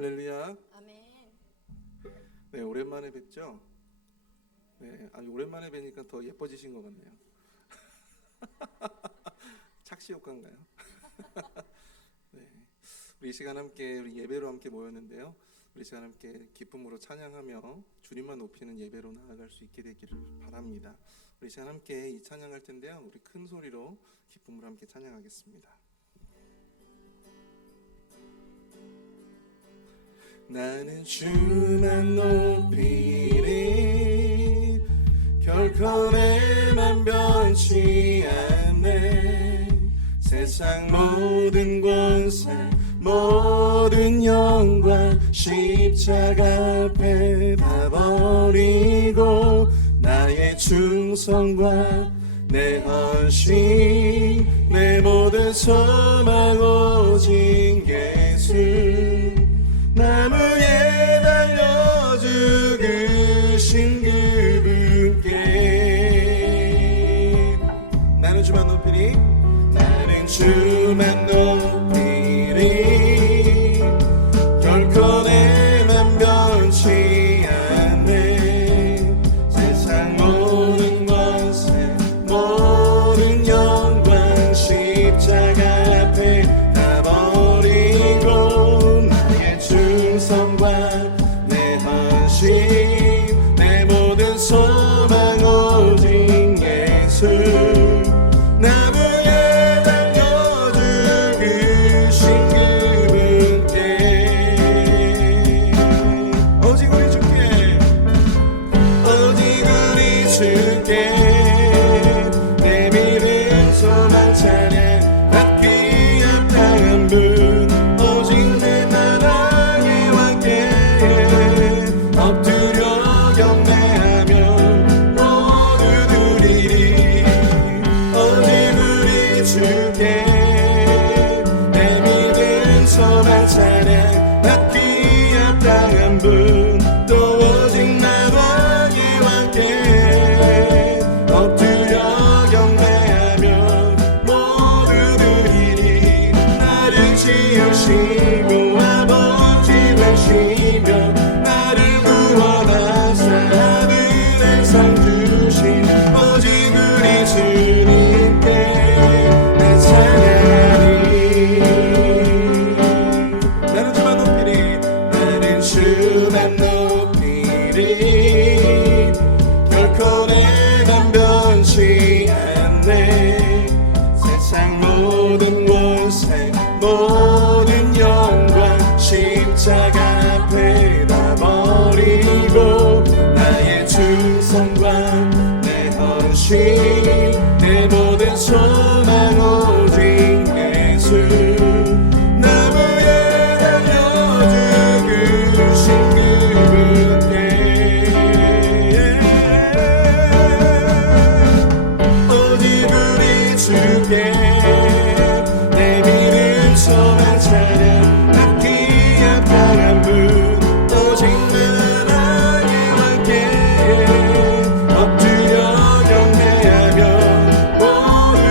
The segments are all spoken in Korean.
할렐루야. 아멘. 네, 오랜만에 뵙죠? 네, 아니 오랜만에 뵈니까 더 예뻐지신 것 같네요. 착시 효과인가요? 네, 우리 이 시간 함께 우리 예배로 함께 모였는데요. 우리 이 시간 함께 기쁨으로 찬양하며 주님만 높이는 예배로 나아갈 수 있게 되기를 바랍니다. 우리 이 시간 함께 이 찬양할 텐데요. 우리 큰 소리로 기쁨으로 함께 찬양하겠습니다. 나는 주만 높이리 결코 내만 변치 않네. 세상 모든 권세 모든 영광 십자가 앞에 다 버리고 나의 충성과 내 헌신 내 모든 소망 오직 예수 나무에 달려 죽으신 그분께 나는 주만 높이리 나는 주만 높이리 결코 내만 변치 않네. 세상 모든 권세 모든 영광 십자가 앞에 다 버리고 충성과 내 헌신 내 모든 소망 오직 예수 나무에 달려 죽으신 그분께 오직 우리 주께 오직 우리 주께 내 믿음 소망 찬양 받기 합당한 분 오직 내 엎드려 경배하며 모두 드리리 오직 우리 주께 내 믿음 소망 찬양 받기 합당한 분 또 오직 나와 함께 엎드려 경배하며 모두 드리리 나를 지으시고 아버지 되시며 상 주신 오직 우리 주님께 내 찬양하리 나는 주만 높이리 나는 주만 높이리 결코 내가 변치 않네. 세상 모든 권세 모든 영광 십자가 앞에 다 버리고 나의 충성과 내 헌신 내 모든 소망 오직 예수 나무에 달려 죽으신 그분께 오직 우리 주께 내 믿음 소망 찬양 받기 합당한 분 오직 엎드려 경배하며 모두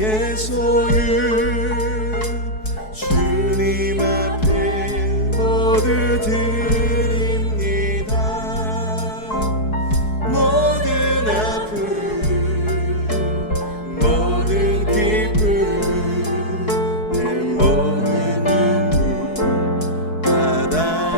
나의 소유 주님 앞에 모두 드립니다. 모든 아픔 모든 기쁨 내 모든 눈물 받아주소서.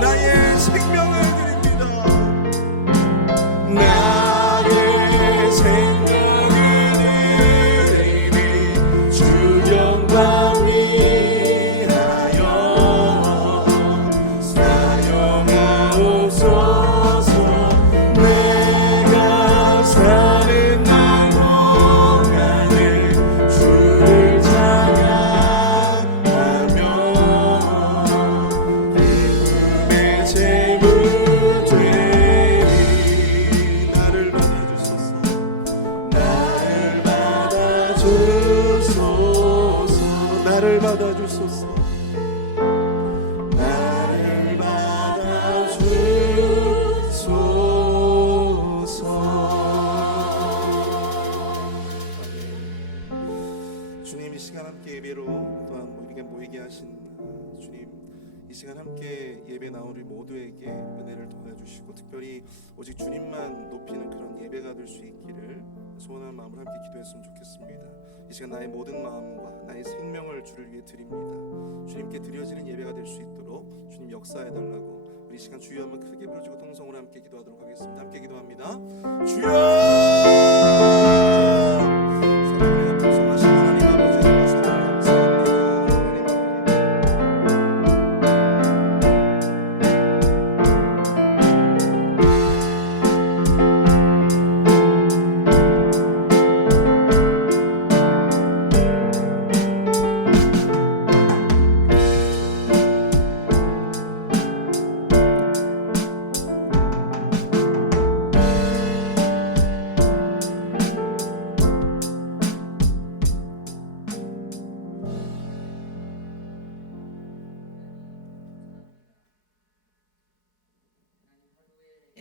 나의 생명을 드립니다. 나의 생명을 드리니 주 영광 위하여 사용하옵소서. 내가 사는 날 동안에 주를 찬양하며 제물 되리. 나를 받아주소서. 나를 받아주소서. 나를 받아주소서. 나를 받아주소서. 주님, 이 시간 함께 예배로 또한 우리에게 모이게 하신 주님, 이 시간 함께 예배 나온 우리 모두에게 은혜를 도와주시고 특별히 오직 주님만 높이는 그런 예배가 될 수 있기를 소원하는 마음으로 함께 기도했으면 좋겠습니다. 이 시간 나의 모든 마음과 나의 생명을 주를 위해 드립니다. 주님께 드려지는 예배가 될 수 있도록 주님 역사해달라고 우리 이 시간 주여 한번 크게 부르짖고 동성으로 함께 기도하도록 하겠습니다. 함께 기도합니다. 주여! 사랑의 풍성하신 하나님 아버지, 사랑 감사합니다.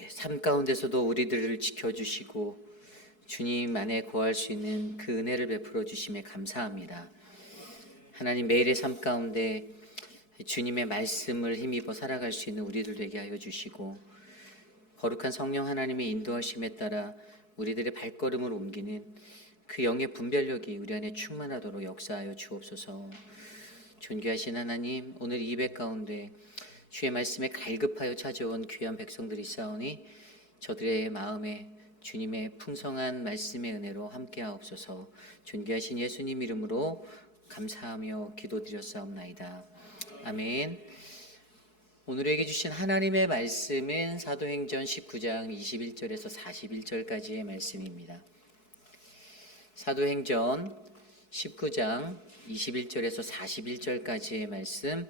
삶 가운데서도 우리들을 지켜주시고 주님 안에 거할 수 있는 그 은혜를 베풀어 주심에 감사합니다. 하나님, 매일의 삶 가운데 주님의 말씀을 힘입어 살아갈 수 있는 우리들 되게 하여 주시고 거룩한 성령 하나님의 인도하심에 따라 우리들의 발걸음을 옮기는 그 영의 분별력이 우리 안에 충만하도록 역사하여 주옵소서. 존귀하신 하나님, 오늘 이 예배 가운데 주의 말씀에 갈급하여 찾아온 귀한 백성들이 있사오니 저들의 마음에 주님의 풍성한 말씀의 은혜로 함께하옵소서. 존귀하신 예수님 이름으로 감사하며 기도드렸사옵나이다. 아멘. 오늘에게 주신 하나님의 말씀은 사도행전 19장 21절에서 41절까지의 말씀입니다. 사도행전 19장 21절에서 41절까지의 말씀,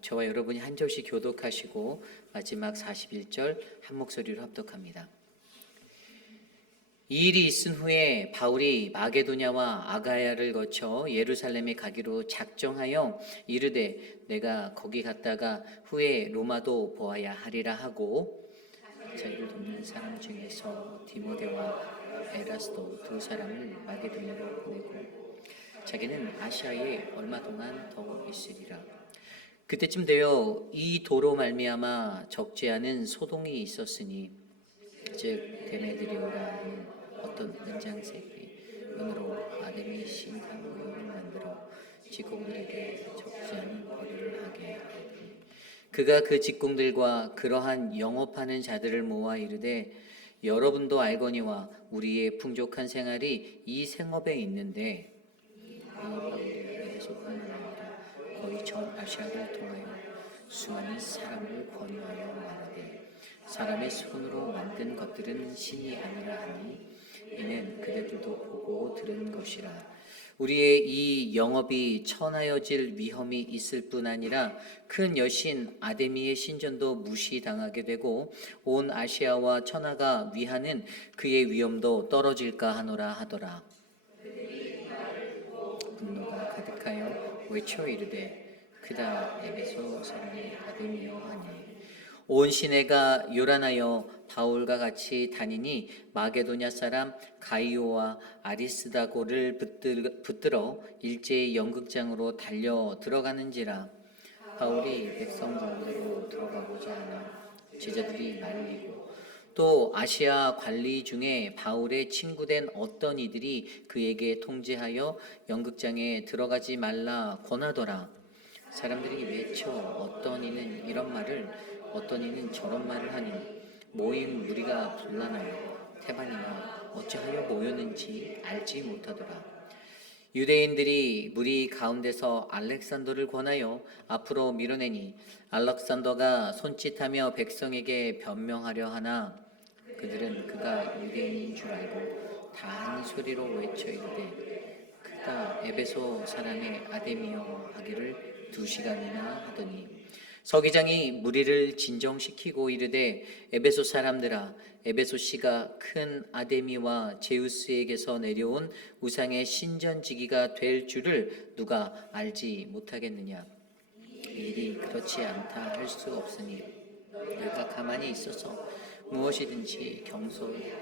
저와 여러분이 한 절씩 교독하시고 마지막 41절 한 목소리로 합독합니다. 이 일이 있은 후에 바울이 마게도냐와 아가야를 거쳐 예루살렘에 가기로 작정하여 이르되 내가 거기 갔다가 후에 로마도 보아야 하리라 하고 자기를 돕는 사람 중에서 디모데와 에라스도 두 사람을 마게도냐로 보내고 자기는 아시아에 얼마 동안 더 있으리라. 그때쯤 되어 이 도로 말미암아 적지 않은 소동이 있었으니 즉 데메드리오라 하는 어떤 은장색이 은으로 아데미 신상 모형을 만들어 직공들에게 적지 않은 벌이를 하게 하더니 그가 그 직공들과 그러한 영업하는 자들을 모아 이르되 여러분도 알거니와 우리의 풍족한 생활이 이 생업에 있는데 바울에게서뿐만 아니라 거의 전 아시아를 통하여 수많은 사람을 권유하여 말하되 사람의 손으로 만든 것들은 신이 아니라 하니 이는 그대들도 보고 들은 것이라. 우리의 이 영업이 천하여질 위험이 있을 뿐 아니라 큰 여신 아데미의 신전도 무시당하게 되고 온 아시아와 천하가 위하는 그의 위엄도 떨어질까 하노라 하더라. 분노가 가득하여 외쳐 이르되 그다 에베소 사람이 아데미여 하니 온 시내가 요란하여 바울과 같이 다니니 마게도냐 사람 가이오와 아리스다고를 붙들어 일제히 연극장으로 달려 들어가는지라. 바울이 백성 가운데로 들어가고자 하나 제자들이 말리고 또 아시아 관리 중에 바울의 친구된 어떤 이들이 그에게 통제하여 연극장에 들어가지 말라 권하더라. 사람들이 외쳐 어떤 이는 이런 말을 어떤 이는 저런 말을 하니 모임 무리가 분란하여 태반이나 어찌하여 모였는지 알지 못하더라. 유대인들이 무리 가운데서 알렉산더를 권하여 앞으로 밀어내니 알렉산더가 손짓하며 백성에게 변명하려 하나 그들은 그가 유대인인 줄 알고 다 한 소리로 외쳐 이르되 그가 에베소 사람의 아데미여 하기를 2시간이나 하더니 서기장이 무리를 진정시키고 이르되 에베소 사람들아 에베소 씨가 큰 아데미와 제우스에게서 내려온 우상의 신전지기가 될 줄을 누가 알지 못하겠느냐. 일이 그렇지 않다 할 수 없으니 너희가 가만히 있어서 무엇이든지 경솔하리라.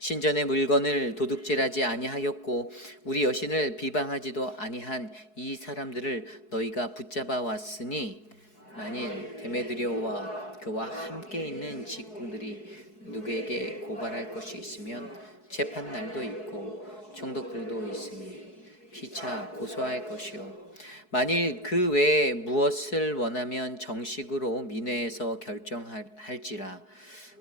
신전의 물건을 도둑질하지 아니하였고 우리 여신을 비방하지도 아니한 이 사람들을 너희가 붙잡아 왔으니 만일 데메드리오와 그와 함께 있는 직군들이 누구에게 고발할 것이 있으면 재판 날도 있고 총독들도 있으니 피차 고소할 것이요 만일 그 외에 무엇을 원하면 정식으로 민회에서 결정할지라.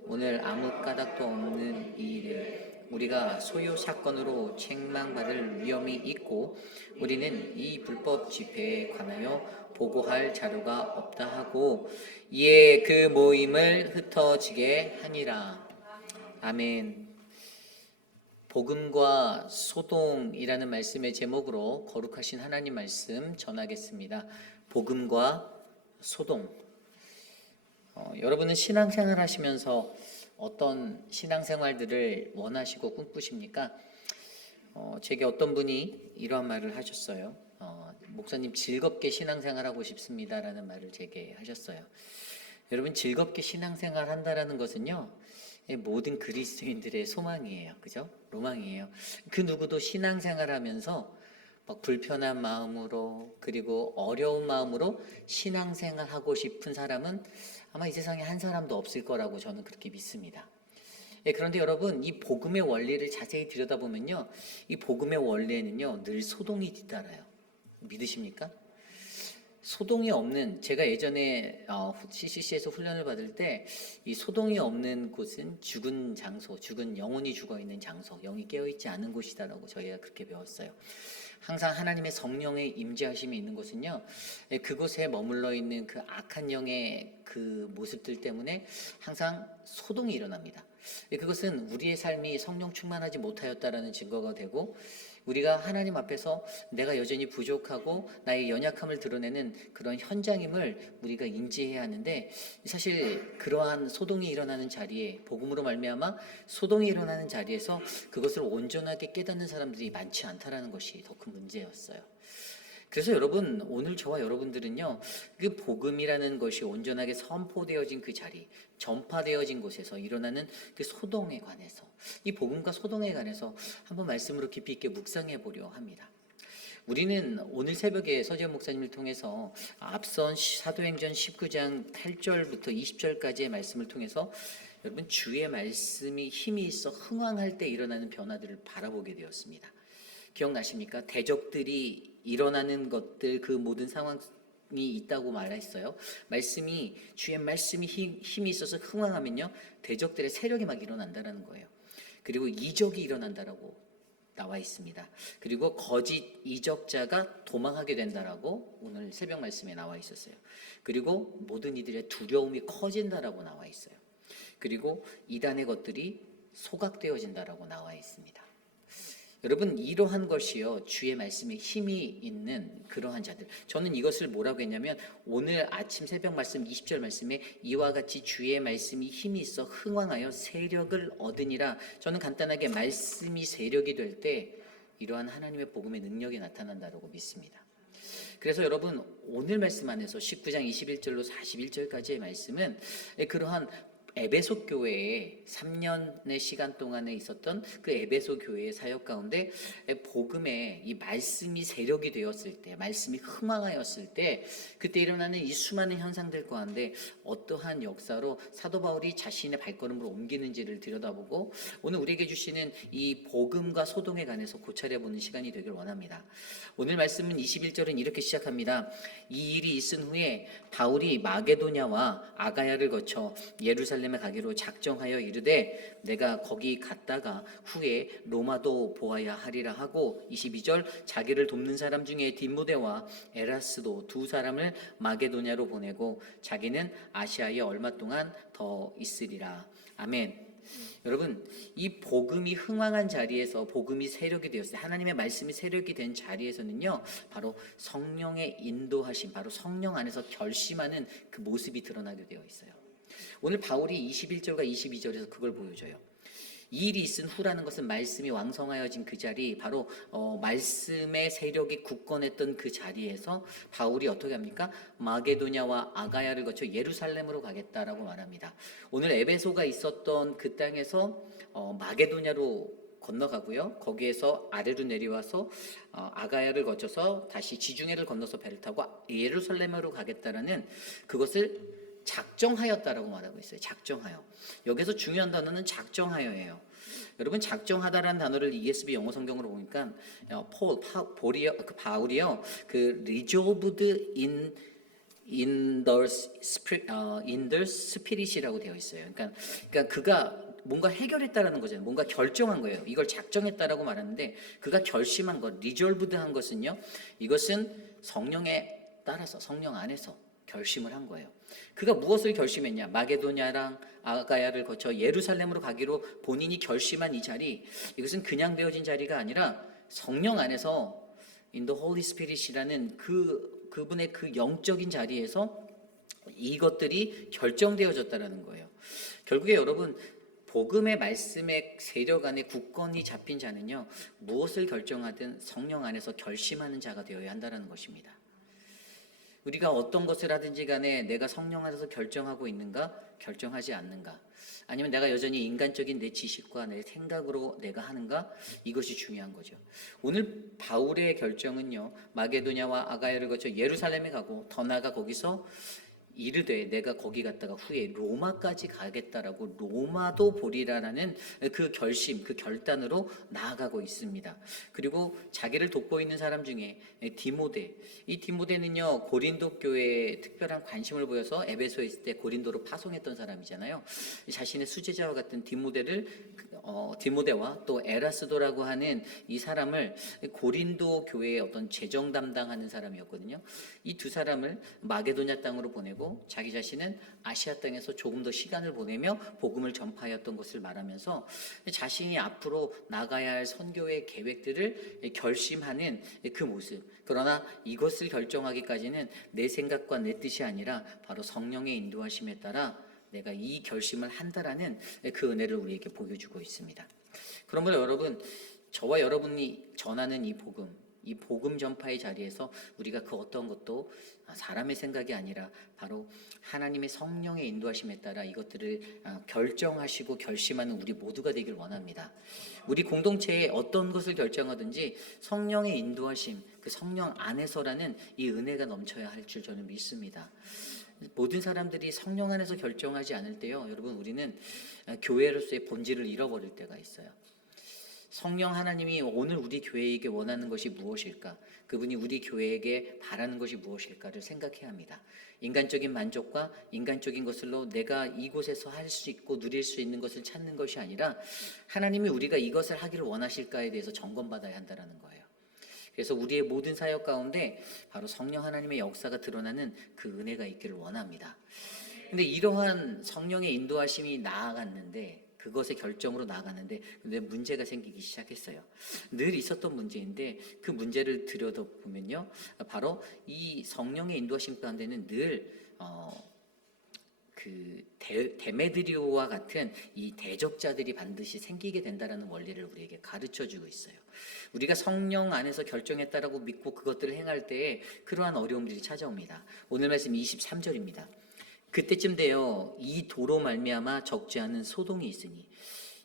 오늘 아무 까닭도 없는 이 일을 우리가 소요 사건으로 책망받을 위험이 있고 우리는 이 불법 집회에 관하여 보고할 자료가 없다 하고 이에 그 모임을 흩어지게 하니라. 아멘. 복음과 소동이라는 말씀의 제목으로 거룩하신 하나님 말씀 전하겠습니다. 복음과 소동. 여러분은 신앙생활 하시면서 어떤 신앙생활들을 원하시고 꿈꾸십니까? 제게 어떤 분이 이러한 말을 하셨어요. 목사님 즐겁게 신앙생활 하고 싶습니다라는 말을 제게 하셨어요. 여러분 즐겁게 신앙생활 한다라는 것은요. 모든 그리스도인들의 소망이에요. 그죠? 로망이에요. 그 누구도 신앙생활 하면서 막 불편한 마음으로 그리고 어려운 마음으로 신앙생활 하고 싶은 사람은 아마 이 세상에 한 사람도 없을 거라고 저는 그렇게 믿습니다. 그런데 여러분 이 복음의 원리를 자세히 들여다보면요. 이 복음의 원리에는요. 늘 소동이 뒤따라요. 믿으십니까? 소동이 없는 제가 예전에 CCC에서 훈련을 받을 때 이 소동이 없는 곳은 죽은 장소, 죽은 영혼이 죽어 있는 장소, 영이 깨어 있지 않은 곳이다라고 저희가 그렇게 배웠어요. 항상 하나님의 성령의 임재하심이 있는 곳은요, 그곳에 머물러 있는 그 악한 영의 그 모습들 때문에 항상 소동이 일어납니다. 그것은 우리의 삶이 성령 충만하지 못하였다라는 증거가 되고, 우리가 하나님 앞에서 내가 여전히 부족하고 나의 연약함을 드러내는 그런 현장임을 우리가 인지해야 하는데, 사실 그러한 소동이 일어나는 자리에, 복음으로 말미암아 소동이 일어나는 자리에서 그것을 온전하게 깨닫는 사람들이 많지 않다라는 것이 더 큰 문제였어요. 그래서 여러분, 오늘 저와 여러분들은요, 그 복음이라는 것이 온전하게 선포되어진 그 자리, 전파되어진 곳에서 일어나는 그 소동에 관해서, 이 복음과 소동에 관해서 한번 말씀으로 깊이 있게 묵상해 보려 합니다. 우리는 오늘 새벽에 서지현 목사님을 통해서 앞선 사도행전 19장 8절부터 20절까지의 말씀을 통해서 여러분, 주의 말씀이 힘이 있어 흥왕할 때 일어나는 변화들을 바라보게 되었습니다. 기억나십니까? 대적들이 일어나는 것들, 그 모든 상황이 있다고 말했어요. 주의 말씀이 힘이 있어서 흥왕하면요, 대적들의 세력이 막 일어난다는 거예요. 그리고 이적이 일어난다라고 나와 있습니다. 그리고 거짓 이적자가 도망하게 된다라고 오늘 새벽 말씀에 나와 있었어요. 그리고 모든 이들의 두려움이 커진다라고 나와 있어요. 그리고 이단의 것들이 소각되어진다라고 나와 있습니다. 여러분, 이러한 것이요, 주의 말씀에 힘이 있는 그러한 자들. 저는 이것을 뭐라고 했냐면, 오늘 아침 새벽 말씀 20절 말씀에 이와 같이 주의 말씀이 힘이 있어 흥왕하여 세력을 얻으니라. 저는 간단하게 말씀이 세력이 될 때 이러한 하나님의 복음의 능력이 나타난다고 믿습니다. 그래서 여러분, 오늘 말씀 안에서 19장 21절로 41절까지의 말씀은 그러한 에베소 교회에 3년의 시간 동안에 있었던 그 에베소 교회의 사역 가운데 복음의 이 말씀이 세력이 되었을 때, 말씀이 흥왕하였을 때, 그때 일어나는 이 수많은 현상들 가운데 어떠한 역사로 사도 바울이 자신의 발걸음을 옮기는지를 들여다보고, 오늘 우리에게 주시는 이 복음과 소동에 관해서 고찰해보는 시간이 되길 원합니다. 오늘 말씀은 21절은 이렇게 시작합니다. 이 일이 있은 후에 바울이 마게도냐와 아가야를 거쳐 예루살렘에 가기로 작정하여 이르되 내가 거기 갔다가 후에 로마도 보아야 하리라 하고, 22절, 자기를 돕는 사람 중에 디모데와 에라스도 두 사람을 마게도냐로 보내고 자기는 아시아에 얼마 동안 더 있으리라. 아멘. 여러분, 이 복음이 흥왕한 자리에서, 복음이 세력이 되었어요. 하나님의 말씀이 세력이 된 자리에서는요, 바로 성령의 인도하심, 바로 성령 안에서 결심하는 그 모습이 드러나게 되어 있어요. 오늘 바울이 21절과 22절에서 그걸 보여줘요. 이 일이 있은 후라는 것은 말씀이 왕성하여진 그 자리, 바로 말씀의 세력이 굳건했던 그 자리에서 바울이 어떻게 합니까? 마게도냐와 아가야를 거쳐 예루살렘으로 가겠다라고 말합니다. 오늘 에베소가 있었던 그 땅에서 마게도냐로 건너가고요, 거기에서 아래로 내려와서 아가야를 거쳐서 다시 지중해를 건너서 배를 타고 예루살렘으로 가겠다라는 그것을 작정하였다라고 말하고 있어요. 작정하여. 여기서 중요한 단어는 작정하여예요. 여러분, 작정하다라는 단어를 ESV 영어 성경으로 보니까 바울이요, 그 resolved in the spirit이라고 되어 있어요. 그러니까 그가 뭔가 해결했다라는 거잖아요. 뭔가 결정한 거예요. 이걸 작정했다라고 말하는데, 그가 결심한 것, resolved한 것은요, 이것은 성령에 따라서, 성령 안에서 결심을 한 거예요. 그가 무엇을 결심했냐? 마게도냐랑 아가야를 거쳐 예루살렘으로 가기로 본인이 결심한 이 자리, 이것은 그냥 되어진 자리가 아니라 성령 안에서 in the Holy Spirit이라는 그분의 그 영적인 자리에서 이것들이 결정되어졌다라는 거예요. 결국에 여러분, 복음의 말씀의 세력 안에 굳건히 잡힌 자는요, 무엇을 결정하든 성령 안에서 결심하는 자가 되어야 한다는 것입니다. 우리가 어떤 것을 하든지 간에 내가 성령 안에서 결정하고 있는가, 결정하지 않는가, 아니면 내가 여전히 인간적인 내 지식과 내 생각으로 내가 하는가, 이것이 중요한 거죠. 오늘 바울의 결정은요, 마게도냐와 아가야를 거쳐 예루살렘에 가고 더 나아가 거기서 이르되 내가 거기 갔다가 후에 로마까지 가겠다라고 로마도 보리라라는 그 결심, 그 결단으로 나아가고 있습니다. 그리고 자기를 돕고 있는 사람 중에 디모데, 이 디모데는요, 고린도 교회에 특별한 관심을 보여서 에베소에 있을 때 고린도로 파송했던 사람이잖아요. 자신의 수제자와 같은 디모데를 디모데와 또 에라스도라고 하는 이 사람을 고린도 교회의 어떤 재정 담당하는 사람이었거든요. 이 두 사람을 마게도냐 땅으로 보내고 자기 자신은 아시아 땅에서 조금 더 시간을 보내며 복음을 전파하였던 것을 말하면서 자신이 앞으로 나가야 할 선교의 계획들을 결심하는 그 모습. 그러나 이것을 결정하기까지는 내 생각과 내 뜻이 아니라 바로 성령의 인도하심에 따라 내가 이 결심을 한다라는 그 은혜를 우리에게 보여주고 있습니다. 그러므로 여러분, 저와 여러분이 전하는 이 복음 전파의 자리에서 우리가 그 어떤 것도 사람의 생각이 아니라 바로 하나님의 성령의 인도하심에 따라 이것들을 결정하시고 결심하는 우리 모두가 되길 원합니다. 우리 공동체에 어떤 것을 결정하든지 성령의 인도하심, 그 성령 안에서라는 이 은혜가 넘쳐야 할 줄 저는 믿습니다. 모든 사람들이 성령 안에서 결정하지 않을 때요, 여러분, 우리는 교회로서의 본질을 잃어버릴 때가 있어요. 성령 하나님이 오늘 우리 교회에게 원하는 것이 무엇일까? 그분이 우리 교회에게 바라는 것이 무엇일까를 생각해야 합니다. 인간적인 만족과 인간적인 것으로 내가 이곳에서 할 수 있고 누릴 수 있는 것을 찾는 것이 아니라 하나님이 우리가 이것을 하기를 원하실까에 대해서 점검받아야 한다는 거예요. 그래서 우리의 모든 사역 가운데 바로 성령 하나님의 역사가 드러나는 그 은혜가 있기를 원합니다. 근데 이러한 성령의 인도하심이 나아갔는데, 그것의 결정으로 나아갔는데, 근데 문제가 생기기 시작했어요. 늘 있었던 문제인데 그 문제를 들여다보면요, 바로 이 성령의 인도하심 가운데는 늘 데메드리오와 같은 이 대적자들이 반드시 생기게 된다라는 원리를 우리에게 가르쳐주고 있어요. 우리가 성령 안에서 결정했다라고 믿고 그것들을 행할 때에 그러한 어려움들이 찾아옵니다. 오늘 말씀 23절입니다. 그때쯤 되어 이 도로 말미암아 적지 않은 소동이 있으니,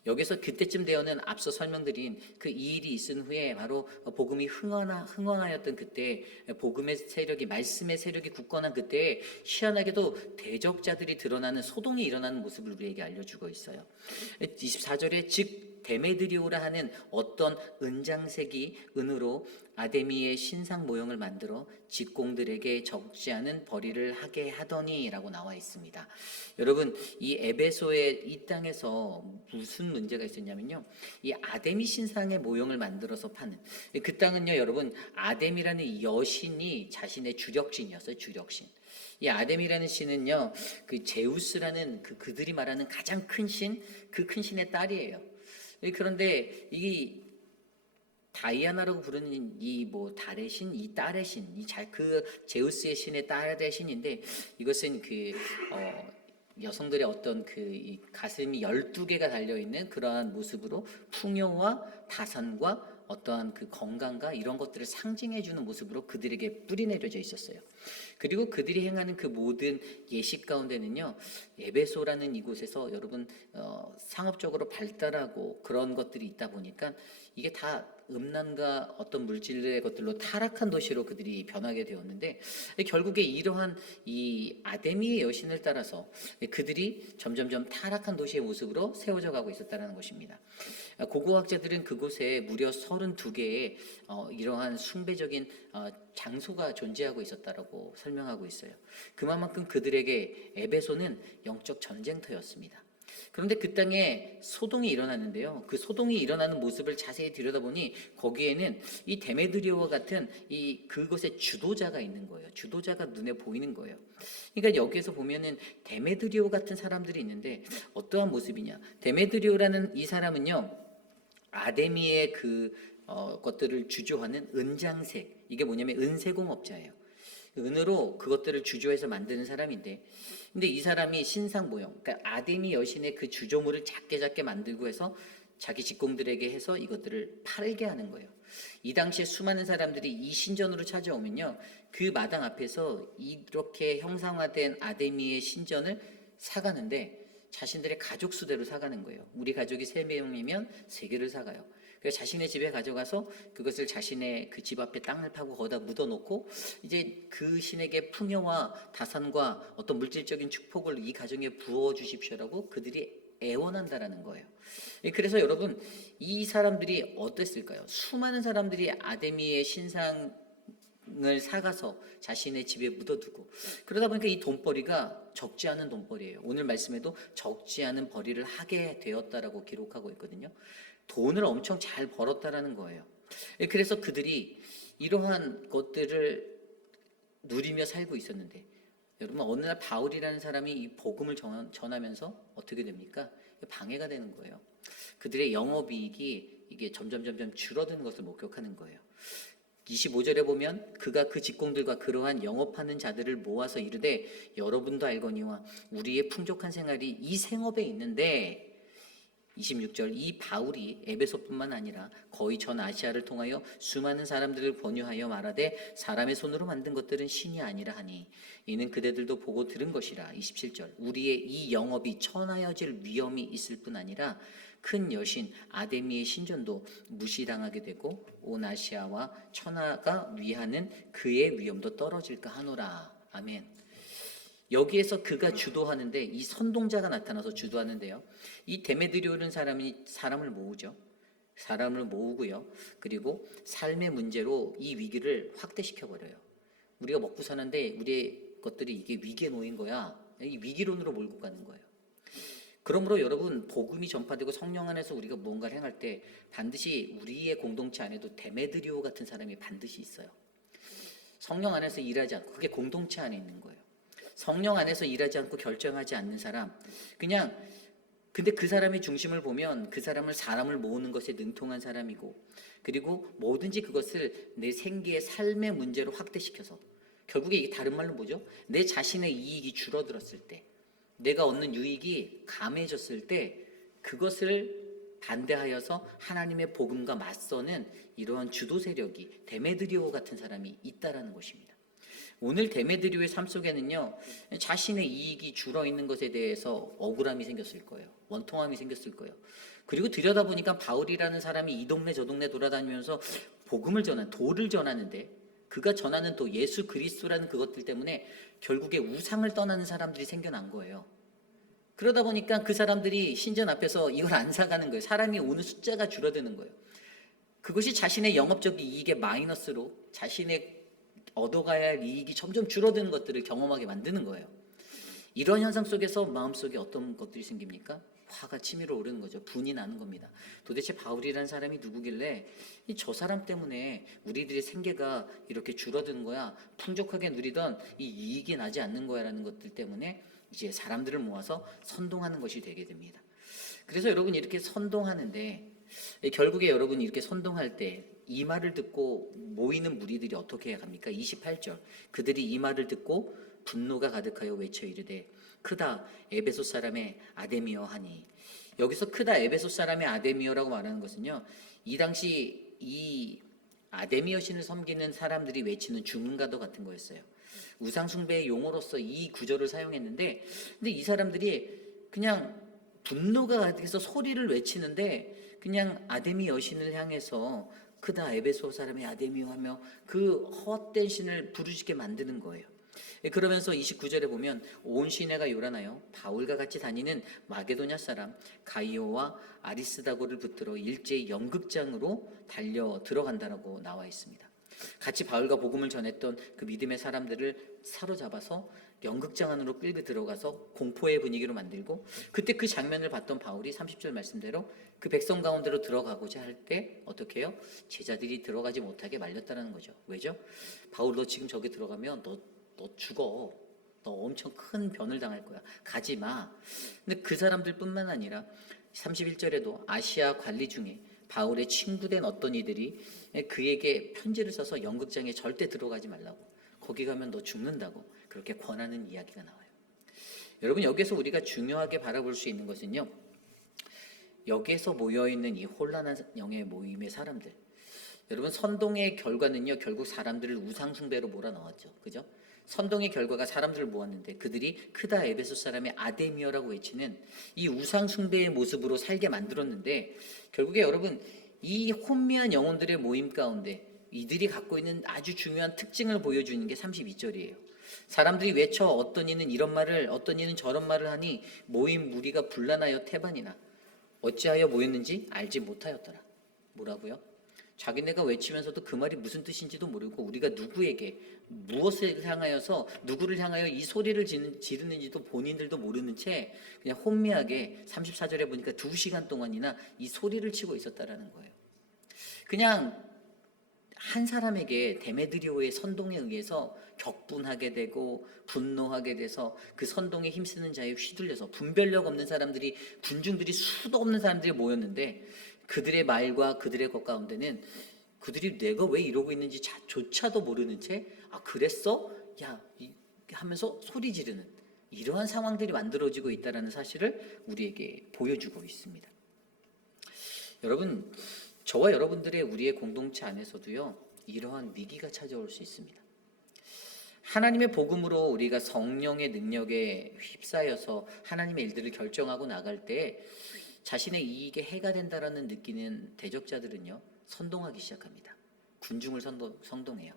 여기서 그때쯤 되어는 앞서 설명드린 그 이 일이 있은 후에 바로 복음이 흥왕하였던 그때, 복음의 세력이, 말씀의 세력이 굳건한 그때 희한하게도 대적자들이 드러나는, 소동이 일어나는 모습을 우리에게 알려주고 있어요. 24절에 즉 데메드리오라 하는 어떤 은장색이 은으로 아데미의 신상 모형을 만들어 직공들에게 적지 않은 벌이를 하게 하더니 라고 나와 있습니다. 여러분, 이 에베소의 이 땅에서 무슨 문제가 있었냐면요, 이 아데미 신상의 모형을 만들어서 파는, 그 땅은요 여러분, 아데미라는 여신이 자신의 주력신이었어요. 주력신. 이 아데미라는 신은요, 그 제우스라는 그들이 말하는 가장 큰 신, 그 큰 신의 딸이에요. 그런데 이 다이아나라고 부르는 이 달의 신, 이 딸의 신, 그 제우스의 신의 딸의 신인데, 이것은 여성들의 어떤 이 가슴이 12개가 달려 있는 그러한 모습으로 풍요와 다산과 어떠한 그 건강과 이런 것들을 상징해 주는 모습으로 그들에게 뿌리내려져 있었어요. 그리고 그들이 행하는 그 모든 예식 가운데는요, 에베소라는 이곳에서 여러분 상업적으로 발달하고 그런 것들이 있다 보니까 이게 다 음란과 어떤 물질의 것들로 타락한 도시로 그들이 변하게 되었는데, 결국에 이러한 이 아데미의 여신을 따라서 그들이 점점점 타락한 도시의 모습으로 세워져 가고 있었다는 것입니다. 고고학자들은 그곳에 무려 32개의 이러한 숭배적인 장소가 존재하고 있었다라고 설명하고 있어요. 그만큼 그들에게 에베소는 영적 전쟁터였습니다. 그런데 그 땅에 소동이 일어났는데요, 그 소동이 일어나는 모습을 자세히 들여다보니 거기에는 이 데메드리오와 같은 그것의 주도자가 있는 거예요. 주도자가 눈에 보이는 거예요. 그러니까 여기에서 보면은 데메드리오 같은 사람들이 있는데 어떠한 모습이냐? 데메드리오라는 이 사람은요, 아데미의 것들을 주조하는 은장색, 이게 뭐냐면 은세공업자예요. 은으로 그것들을 주조해서 만드는 사람인데, 근데 이 사람이 신상 모형, 그러니까 아데미 여신의 그 주조물을 작게 만들고 해서 자기 직공들에게 해서 이것들을 팔게 하는 거예요. 이 당시에 수많은 사람들이 이 신전으로 찾아오면요, 그 마당 앞에서 이렇게 형상화된 아데미의 신전을 사가는데 자신들의 가족 수대로 사가는 거예요. 우리 가족이 3명이면 3개를 사가요. 그래서 자신의 집에 가져가서 그것을 자신의 그 집 앞에 땅을 파고 거기다 묻어놓고 이제 그 신에게 풍요와 다산과 어떤 물질적인 축복을 이 가정에 부어주십시오라고 그들이 애원한다라는 거예요. 그래서 여러분, 이 사람들이 어땠을까요? 수많은 사람들이 아데미의 신상을 양을 사가서 자신의 집에 묻어두고, 그러다 보니까 이 돈벌이가 적지 않은 돈벌이에요. 오늘 말씀에도 적지 않은 벌이를 하게 되었다라고 기록하고 있거든요. 돈을 엄청 잘 벌었다라는 거예요. 그래서 그들이 이러한 것들을 누리며 살고 있었는데, 여러분 어느 날 바울이라는 사람이 이 복음을 전하면서 어떻게 됩니까? 방해가 되는 거예요. 그들의 영업이익이 이게 점점 줄어드는 것을 목격하는 거예요. 25절에 보면 그가 그 직공들과 그러한 영업하는 자들을 모아서 이르되 여러분도 알거니와 우리의 풍족한 생활이 이 생업에 있는데, 26절, 이 바울이 에베소뿐만 아니라 거의 전 아시아를 통하여 수많은 사람들을 권유하여 말하되 사람의 손으로 만든 것들은 신이 아니라 하니 이는 그대들도 보고 들은 것이라. 27절, 우리의 이 영업이 천하여질 위험이 있을 뿐 아니라 큰 여신 아데미의 신전도 무시당하게 되고 온 아시아와 천하가 위하는 그의 위엄도 떨어질까 하노라. 아멘. 여기에서 그가 주도하는데, 이 선동자가 나타나서 주도하는데요, 이 데메드리오는 사람이 사람을 모으죠. 사람을 모으고요, 그리고 삶의 문제로 이 위기를 확대시켜 버려요. 우리가 먹고 사는데 우리의 것들이 이게 위기에 놓인 거야. 이 위기론으로 몰고 가는 거예요. 그러므로 여러분, 복음이 전파되고 성령 안에서 우리가 무언가를 행할 때 반드시 우리의 공동체 안에도 데메드리오 같은 사람이 반드시 있어요. 성령 안에서 일하지 않고, 그게 공동체 안에 있는 거예요. 성령 안에서 일하지 않고 결정하지 않는 사람, 그냥, 근데 그 사람의 중심을 보면 그 사람을 사람을 모으는 것에 능통한 사람이고, 그리고 뭐든지 그것을 내 생계의 삶의 문제로 확대시켜서, 결국에 이게 다른 말로 뭐죠? 내 자신의 이익이 줄어들었을 때, 내가 얻는 유익이 감해졌을 때 그것을 반대하여서 하나님의 복음과 맞서는 이러한 주도 세력이 데메드리오 같은 사람이 있다라는 것입니다. 오늘 데메드리오의 삶 속에는요, 자신의 이익이 줄어 있는 것에 대해서 억울함이 생겼을 거예요. 원통함이 생겼을 거예요. 그리고 들여다보니까 바울이라는 사람이 이 동네 저 동네 돌아다니면서 복음을 도를 전하는데, 그가 전하는 도, 예수 그리스도라는 그것들 때문에 결국에 우상을 떠나는 사람들이 생겨난 거예요. 그러다 보니까 그 사람들이 신전 앞에서 이걸 안 사가는 거예요. 사람이 오는 숫자가 줄어드는 거예요. 그것이 자신의 영업적 이익의 마이너스로 자신의 얻어가야 할 이익이 점점 줄어드는 것들을 경험하게 만드는 거예요. 이런 현상 속에서 마음속에 어떤 것들이 생깁니까? 화가 치밀어 오르는 거죠. 분이 나는 겁니다. 도대체 바울이라는 사람이 누구길래 저 사람 때문에 우리들의 생계가 이렇게 줄어드는 거야, 풍족하게 누리던 이 이익이 나지 않는 거야 라는 것들 때문에 이제 사람들을 모아서 선동하는 것이 되게 됩니다. 그래서 여러분, 이렇게 선동하는데, 결국에 여러분 이렇게 선동할 때 이 말을 듣고 모이는 무리들이 어떻게 합니까? 28절, 그들이 이 말을 듣고 분노가 가득하여 외쳐 이르되 크다 에베소 사람의 아데미어 하니. 여기서 크다 에베소 사람의 아데미어라고 말하는 것은요, 이 당시 이 아데미어 신을 섬기는 사람들이 외치는 주문가도 같은 거였어요. 우상 숭배의 용어로서 이 구절을 사용했는데, 근데 이 사람들이 그냥 분노가 가득해서 소리를 외치는데, 그냥 아데미 여신을 향해서 크다 에베소 사람의 아데미오 하며 그 헛된 신을 부르짖게 만드는 거예요. 그러면서 29절에 보면 온 시내가 요란하여 바울과 같이 다니는 마게도냐 사람 가이오와 아리스다고를 붙들어 일제히 연극장으로 달려 들어간다라고 나와 있습니다. 같이 바울과 복음을 전했던 그 믿음의 사람들을 사로잡아서 연극장 안으로 끌고 들어가서 공포의 분위기로 만들고, 그때 그 장면을 봤던 바울이 30절 말씀대로 그 백성 가운데로 들어가고자 할 때 어떻게 해요? 제자들이 들어가지 못하게 말렸다는 거죠. 왜죠? 바울, 너 지금 저기 들어가면 너 죽어. 너 엄청 큰 변을 당할 거야. 가지 마. 근데 그 사람들뿐만 아니라 31절에도 아시아 관리 중에 바울의 친구된 어떤 이들이 그에게 편지를 써서 연극장에 절대 들어가지 말라고, 거기 가면 너 죽는다고 그렇게 권하는 이야기가 나와요. 여러분, 여기서 우리가 중요하게 바라볼 수 있는 것은요, 여기에서 모여있는 이 혼란한 영의 모임의 사람들, 여러분, 선동의 결과는요, 결국 사람들을 우상숭배로 몰아넣었죠. 그죠? 선동의 결과가 사람들을 모았는데 그들이 크다 에베소 사람의 아데미어라고 외치는 이 우상숭배의 모습으로 살게 만들었는데, 결국에 여러분, 이 혼미한 영혼들의 모임 가운데 이들이 갖고 있는 아주 중요한 특징을 보여주는 게 32절이에요. 사람들이 외쳐 어떤 이는 이런 말을 어떤 이는 저런 말을 하니 모임 무리가 분란하여 태반이나 어찌하여 모였는지 알지 못하였더라. 뭐라고요? 자기네가 외치면서도 그 말이 무슨 뜻인지도 모르고 우리가 누구에게 무엇을 향하여서 누구를 향하여 이 소리를 지르는지도 본인들도 모르는 채 그냥 혼미하게 34절에 보니까 2시간 동안이나 이 소리를 치고 있었다라는 거예요. 그냥 한 사람에게 데메드리오의 선동에 의해서 격분하게 되고 분노하게 돼서 그 선동에 힘쓰는 자에 휘둘려서 분별력 없는 사람들이, 군중들이 수도 없는 사람들이 모였는데 그들의 말과 그들의 것 가운데는 그들이 내가 왜 이러고 있는지 조차도 모르는 채 그랬어? 야 하면서 소리 지르는 이러한 상황들이 만들어지고 있다는 사실을 우리에게 보여주고 있습니다. 여러분, 저와 여러분들의 우리의 공동체 안에서도요, 이러한 위기가 찾아올 수 있습니다. 하나님의 복음으로 우리가 성령의 능력에 휩싸여서 하나님의 일들을 결정하고 나갈 때 자신의 이익에 해가 된다라는 느끼는 대적자들은요, 선동하기 시작합니다. 군중을 선동해요.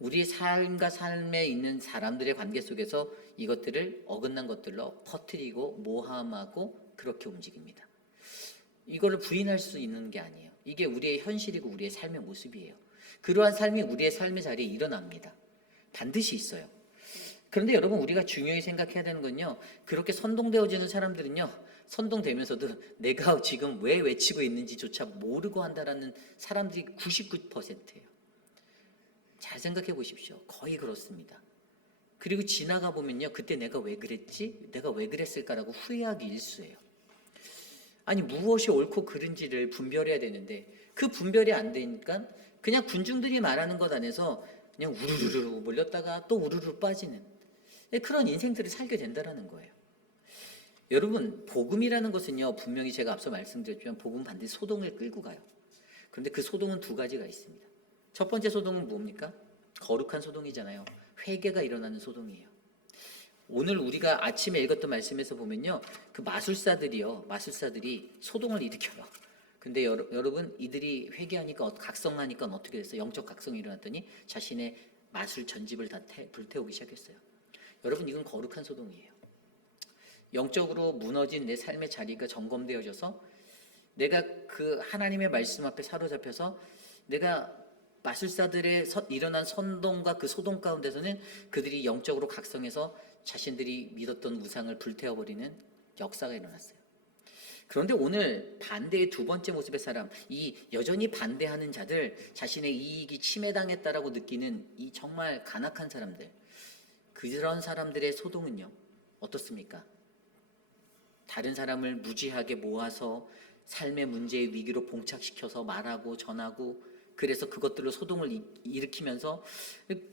우리의 삶과 삶에 있는 사람들의 관계 속에서 이것들을 어긋난 것들로 퍼뜨리고 모함하고 그렇게 움직입니다. 이거를 부인할 수 있는 게 아니에요. 이게 우리의 현실이고 우리의 삶의 모습이에요. 그러한 삶이 우리의 삶의 자리에 일어납니다. 반드시 있어요. 그런데 여러분, 우리가 중요히 생각해야 되는 건요, 그렇게 선동되어지는 사람들은요, 선동되면서도 내가 지금 왜 외치고 있는지조차 모르고 한다라는 사람들이 99%예요. 잘 생각해 보십시오. 거의 그렇습니다. 그리고 지나가 보면요, 그때 내가 왜 그랬지? 내가 왜 그랬을까라고 후회하기 일쑤예요. 아니, 무엇이 옳고 그른지를 분별해야 되는데 그 분별이 안 되니까 그냥 군중들이 말하는 것 안에서 그냥 우르르르 몰렸다가 또 우르르 빠지는 그런 인생들을 살게 된다는 거예요. 여러분, 복음이라는 것은요, 분명히 제가 앞서 말씀드렸지만 복음은 반드시 소동을 끌고 가요. 그런데 그 소동은 2가지가 있습니다. 첫 번째 소동은 뭡니까? 거룩한 소동이잖아요. 회개가 일어나는 소동이에요. 오늘 우리가 아침에 읽었던 말씀에서 보면요, 그 마술사들이 소동을 일으켜요. 근데 여러분, 이들이 회개하니까 각성하니까 어떻게 됐어요? 영적 각성이 일어났더니 자신의 마술 전집을 다 불태우기 시작했어요. 여러분, 이건 거룩한 소동이에요. 영적으로 무너진 내 삶의 자리가 점검되어져서 내가 그 하나님의 말씀 앞에 사로잡혀서 내가 마술사들의 일어난 선동과 그 소동 가운데서는 그들이 영적으로 각성해서 자신들이 믿었던 우상을 불태워버리는 역사가 일어났어요. 그런데 오늘 반대의 2번째 모습의 사람, 이 여전히 반대하는 자들, 자신의 이익이 침해당했다라고 느끼는 이 정말 간악한 사람들, 그런 사람들의 소동은요, 어떻습니까? 다른 사람을 무지하게 모아서 삶의 문제의 위기로 봉착시켜서 말하고 전하고, 그래서 그것들로 소동을 일으키면서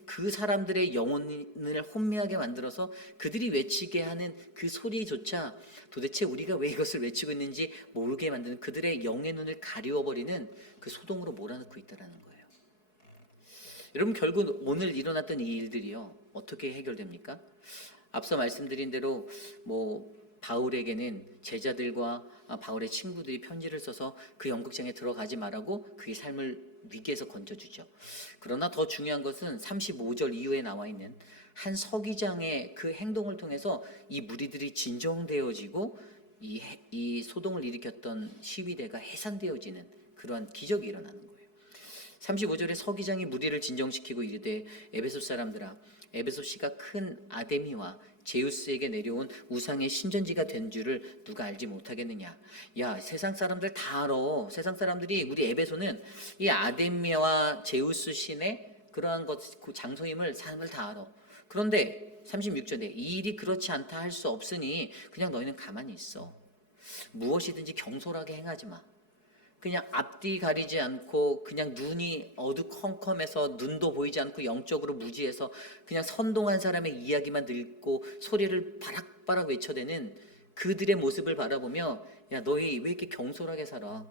그 사람들의 영혼을 혼미하게 만들어서 그들이 외치게 하는 그 소리조차 도대체 우리가 왜 이것을 외치고 있는지 모르게 만드는, 그들의 영의 눈을 가리워버리는 그 소동으로 몰아넣고 있다는 거예요. 여러분, 결국 오늘 일어났던 이 일들이요, 어떻게 해결됩니까? 앞서 말씀드린 대로 바울에게는 제자들과 바울의 친구들이 편지를 써서 그 연극장에 들어가지 말라고 그의 삶을 위기에서 건져주죠. 그러나 더 중요한 것은 35절 이후에 나와 있는 한 서기장의 그 행동을 통해서 이 무리들이 진정되어지고 이 소동을 일으켰던 시위대가 해산되어지는 그러한 기적이 일어나는 거예요. 35절에 서기장이 무리를 진정시키고 이르되 에베소 사람들아, 에베소시가 큰 아데미와 제우스에게 내려온 우상의 신전지가 된 줄을 누가 알지 못하겠느냐. 야, 세상 사람들 다 알아. 세상 사람들이 우리 에베소는 이 아데미와 제우스 신의 그러한 그 장소임을 사람들 다 알아. 그런데 36절에 이 일이 그렇지 않다 할 수 없으니 그냥 너희는 가만히 있어. 무엇이든지 경솔하게 행하지 마. 그냥 앞뒤 가리지 않고 그냥 눈이 어두컴컴해서 눈도 보이지 않고 영적으로 무지해서 그냥 선동한 사람의 이야기만 듣고 소리를 바락바락 외쳐대는 그들의 모습을 바라보며, 야, 너희 왜 이렇게 경솔하게 살아?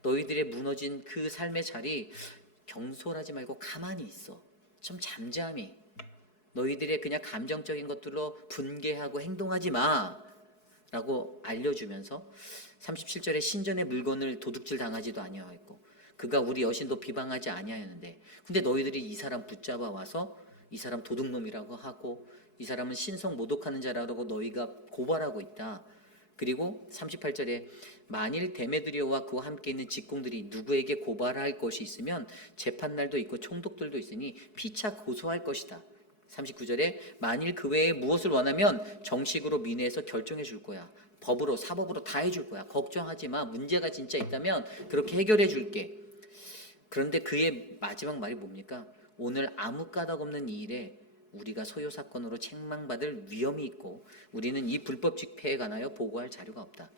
너희들의 무너진 그 삶의 자리 경솔하지 말고 가만히 있어. 좀 잠잠히. 너희들의 그냥 감정적인 것들로 분개하고 행동하지 마 라고 알려주면서 37절에 신전의 물건을 도둑질 당하지도 아니하였고 그가 우리 여신도 비방하지 아니하였는데, 근데 너희들이 이 사람 붙잡아 와서 이 사람 도둑놈이라고 하고 이 사람은 신성 모독하는 자라고 너희가 고발하고 있다. 그리고 38절에 만일 데메드리오와 그와 함께 있는 직공들이 누구에게 고발할 것이 있으면 재판날도 있고 총독들도 있으니 피차 고소할 것이다. 39절에 만일 그 외에 무엇을 원하면 정식으로 민회에서 결정해 줄 거야. 법으로 사법으로 다 해줄 거야. 걱정하지 마. 문제가 진짜 있다면 그렇게 해결해 줄게. 그런데 그의 마지막 말이 뭡니까? 오늘 아무 까닭 없는 이 일에 우리가 소요 사건으로 책망받을 위험이 있고 우리는 이 불법 집회에 관하여 보고할 자료가 없다.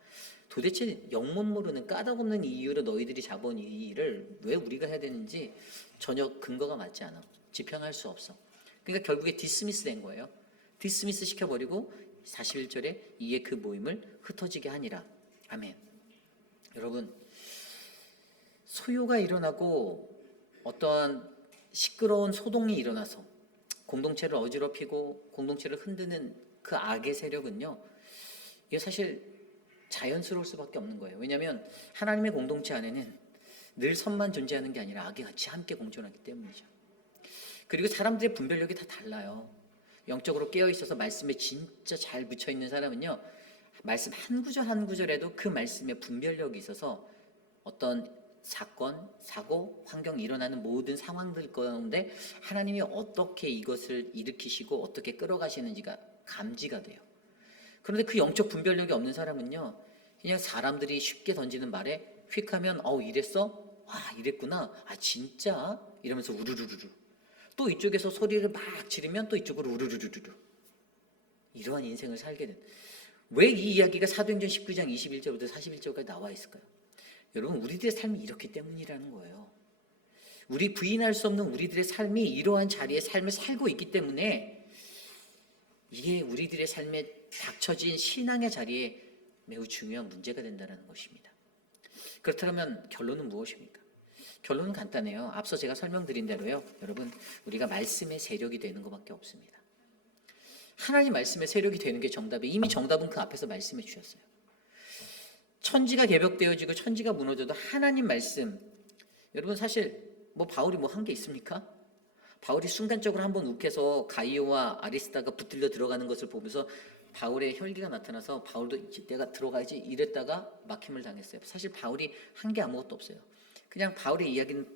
도대체 영문 모르는 까닭 없는 이유로 너희들이 잡아온 이 일을 왜 우리가 해야 되는지 전혀 근거가 맞지 않아. 지평할 수 없어. 그러니까 결국에 디스미스 된 거예요. 디스미스 시켜버리고 41절에 이에 그 모임을 흩어지게 하니라. 아멘. 여러분, 소요가 일어나고 어떠한 시끄러운 소동이 일어나서 공동체를 어지럽히고 공동체를 흔드는 그 악의 세력은요, 이게 사실 자연스러울 수밖에 없는 거예요. 왜냐하면 하나님의 공동체 안에는 늘 선만 존재하는 게 아니라 악이 같이 함께 공존하기 때문이죠. 그리고 사람들의 분별력이 다 달라요. 영적으로 깨어있어서 말씀에 진짜 잘 묻혀있는 사람은요, 말씀 한 구절 한 구절에도 그 말씀에 분별력이 있어서 어떤 사건, 사고, 환경이 일어나는 모든 상황들 가운데 하나님이 어떻게 이것을 일으키시고 어떻게 끌어가시는지가 감지가 돼요. 그런데 그 영적 분별력이 없는 사람은요, 그냥 사람들이 쉽게 던지는 말에 휙 하면 이랬어? 와, 이랬구나. 아, 진짜? 이러면서 우르르르르. 또 이쪽에서 소리를 막 지르면 또 이쪽으로 우르르르르. 이러한 인생을 살게 된. 왜 이 이야기가 사도행전 19장 21절부터 41절까지 나와 있을까요? 여러분, 우리들의 삶이 이렇기 때문이라는 거예요. 우리 부인할 수 없는 우리들의 삶이 이러한 자리의 삶을 살고 있기 때문에 이게 우리들의 삶에 닥쳐진 신앙의 자리에 매우 중요한 문제가 된다는 것입니다. 그렇다면 결론은 무엇입니까? 결론은 간단해요. 앞서 제가 설명드린 대로요, 여러분, 우리가 말씀의 세력이 되는 것밖에 없습니다. 하나님 말씀의 세력이 되는 게 정답이에요. 이미 정답은 그 앞에서 말씀해 주셨어요. 천지가 개벽되어지고 천지가 무너져도 하나님 말씀, 여러분 사실 바울이 한 게 있습니까? 바울이 순간적으로 한번 욱해서 가이오와 아리스다가 붙들려 들어가는 것을 보면서 바울의 혈기가 나타나서 바울도 이제 내가 들어가야지 이랬다가 막힘을 당했어요. 사실 바울이 한 게 아무것도 없어요. 그냥 바울의 이야기는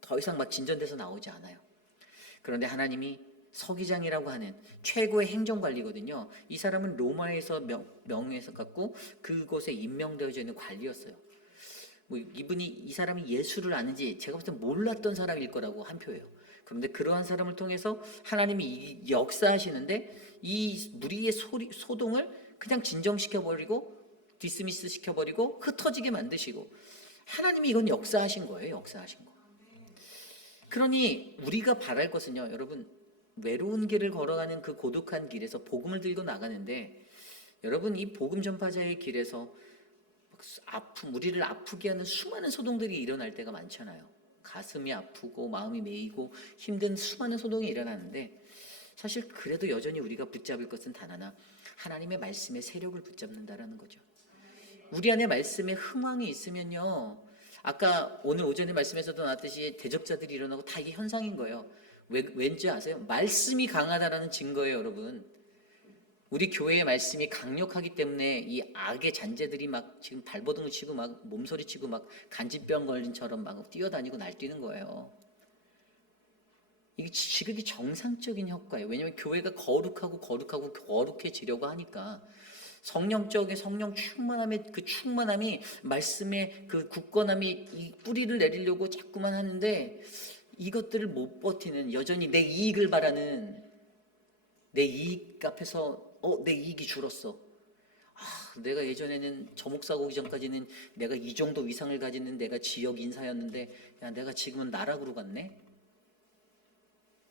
더 이상 막 진전돼서 나오지 않아요. 그런데 하나님이 서기장이라고 하는 최고의 행정관리거든요. 이 사람은 로마에서 명예에서 갖고 그곳에 임명되어져 있는 관리였어요. 이 사람이 예수를 아는지 제가 볼 때 몰랐던 사람일 거라고 한 표예요. 그런데 그러한 사람을 통해서 하나님이 역사하시는데 이 무리의 소동을 그냥 진정시켜버리고 디스미스 시켜버리고 흩어지게 만드시고 하나님이 이건 역사하신 거예요. 역사하신 거. 그러니 우리가 바랄 것은요, 여러분, 외로운 길을 걸어가는 그 고독한 길에서 복음을 들고 나가는데 여러분, 이 복음 전파자의 길에서 우리를 아프게 하는 수많은 소동들이 일어날 때가 많잖아요. 가슴이 아프고 마음이 메이고 힘든 수많은 소동이 일어나는데 사실 그래도 여전히 우리가 붙잡을 것은 단 하나, 하나님의 말씀의 세력을 붙잡는다라는 거죠. 우리 안에 말씀의 흥황이 있으면요, 아까 오늘 오전에 말씀에서도 나왔듯이 대적자들이 일어나고 다 이게 현상인 거예요. 왠지 아세요? 말씀이 강하다라는 증거예요, 여러분. 우리 교회의 말씀이 강력하기 때문에 이 악의 잔재들이 막 지금 발버둥을 치고 막 몸소리 치고 막 간질병 걸린처럼 막 뛰어다니고 날뛰는 거예요. 이게 지극히 정상적인 효과예요. 왜냐하면 교회가 거룩해지려고 하니까 성령 충만함의 그 충만함이 말씀의 그 굳건함이 이 뿌리를 내리려고 자꾸만 하는데 이것들을 못 버티는, 여전히 내 이익을 바라는, 내 이익 앞에서 내 이익이 줄었어. 내가 예전에는 저 목사 오기 전까지는 내가 이 정도 위상을 가지는 내가 지역 인사였는데 내가 지금은 나락으로 갔네.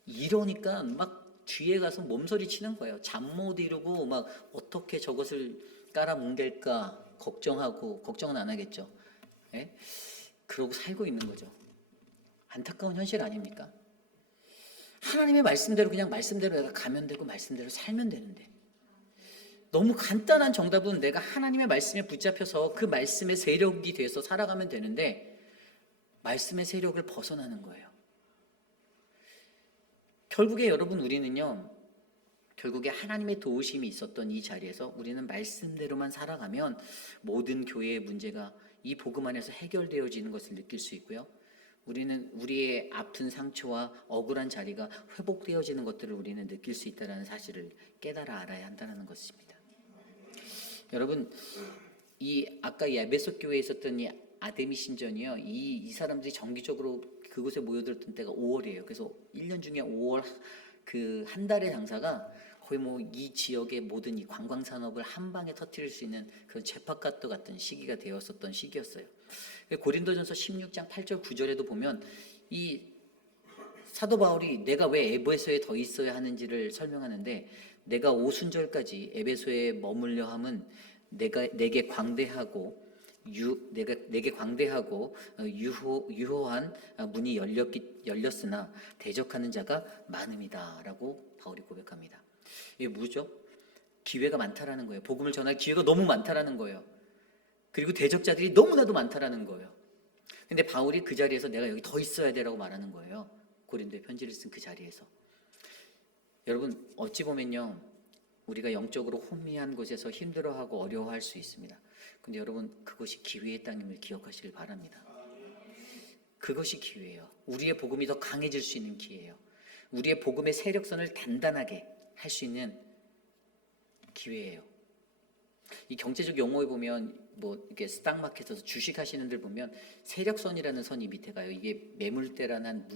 이러니까 막 뒤에 가서 몸서리 치는 거예요. 잠 못 이루고 막 어떻게 저것을 깔아뭉갤까 걱정하고, 걱정은 안 하겠죠. 예? 그러고 살고 있는 거죠. 안타까운 현실 아닙니까? 하나님의 말씀대로 그냥 말씀대로 내가 가면 되고 말씀대로 살면 되는데 너무 간단한 정답은 내가 하나님의 말씀에 붙잡혀서 그 말씀의 세력이 돼서 살아가면 되는데 말씀의 세력을 벗어나는 거예요. 결국에 여러분, 우리는요, 결국에 하나님의 도우심이 있었던 이 자리에서 우리는 말씀대로만 살아가면 모든 교회의 문제가 이 복음 안에서 해결되어지는 것을 느낄 수 있고요. 우리는 우리의 아픈 상처와 억울한 자리가 회복되어지는 것들을 우리는 느낄 수 있다는 사실을 깨달아 알아야 한다는 것입니다. 여러분, 이 아까 에베소 교회에 있었던 이 아데미 신전이요, 이 사람들이 정기적으로 그곳에 모여들었던 때가 5월이에요. 그래서 1년 중에 5월 그 한 달의 장사가 거의 뭐 이 지역의 모든 이 관광 산업을 한 방에 터뜨릴 수 있는 그런 제파카토 같은 시기가 되었었던 시기였어요. 고린도전서 16장 8절 9절에도 보면 이 사도 바울이 내가 왜 에베소에 더 있어야 하는지를 설명하는데, 내가 오순절까지 에베소에 머물려 함은 내게 광대하고 유효한 문이 열렸으나 대적하는 자가 많음이다라고 바울이 고백합니다. 이게 뭐죠? 기회가 많다라는 거예요. 복음을 전할 기회가 너무 많다라는 거예요. 그리고 대적자들이 너무나도 많다라는 거예요. 근데 바울이 그 자리에서 내가 여기 더 있어야 되라고 말하는 거예요. 고린도에 편지를 쓴 그 자리에서. 여러분, 어찌 보면요, 우리가 영적으로 혼미한 곳에서 힘들어하고 어려워할 수 있습니다. 근데 여러분, 그것이 기회의 땅임을 기억하시길 바랍니다. 그것이 기회예요. 우리의 복음이 더 강해질 수 있는 기회예요. 우리의 복음의 세력선을 단단하게 할 수 있는 기회예요. 이 경제적 용어에 보면 뭐 이렇게 스탁마켓에서 주식하시는 들 보면 세력선이라는 선이 밑에 가요. 이게 매물대라는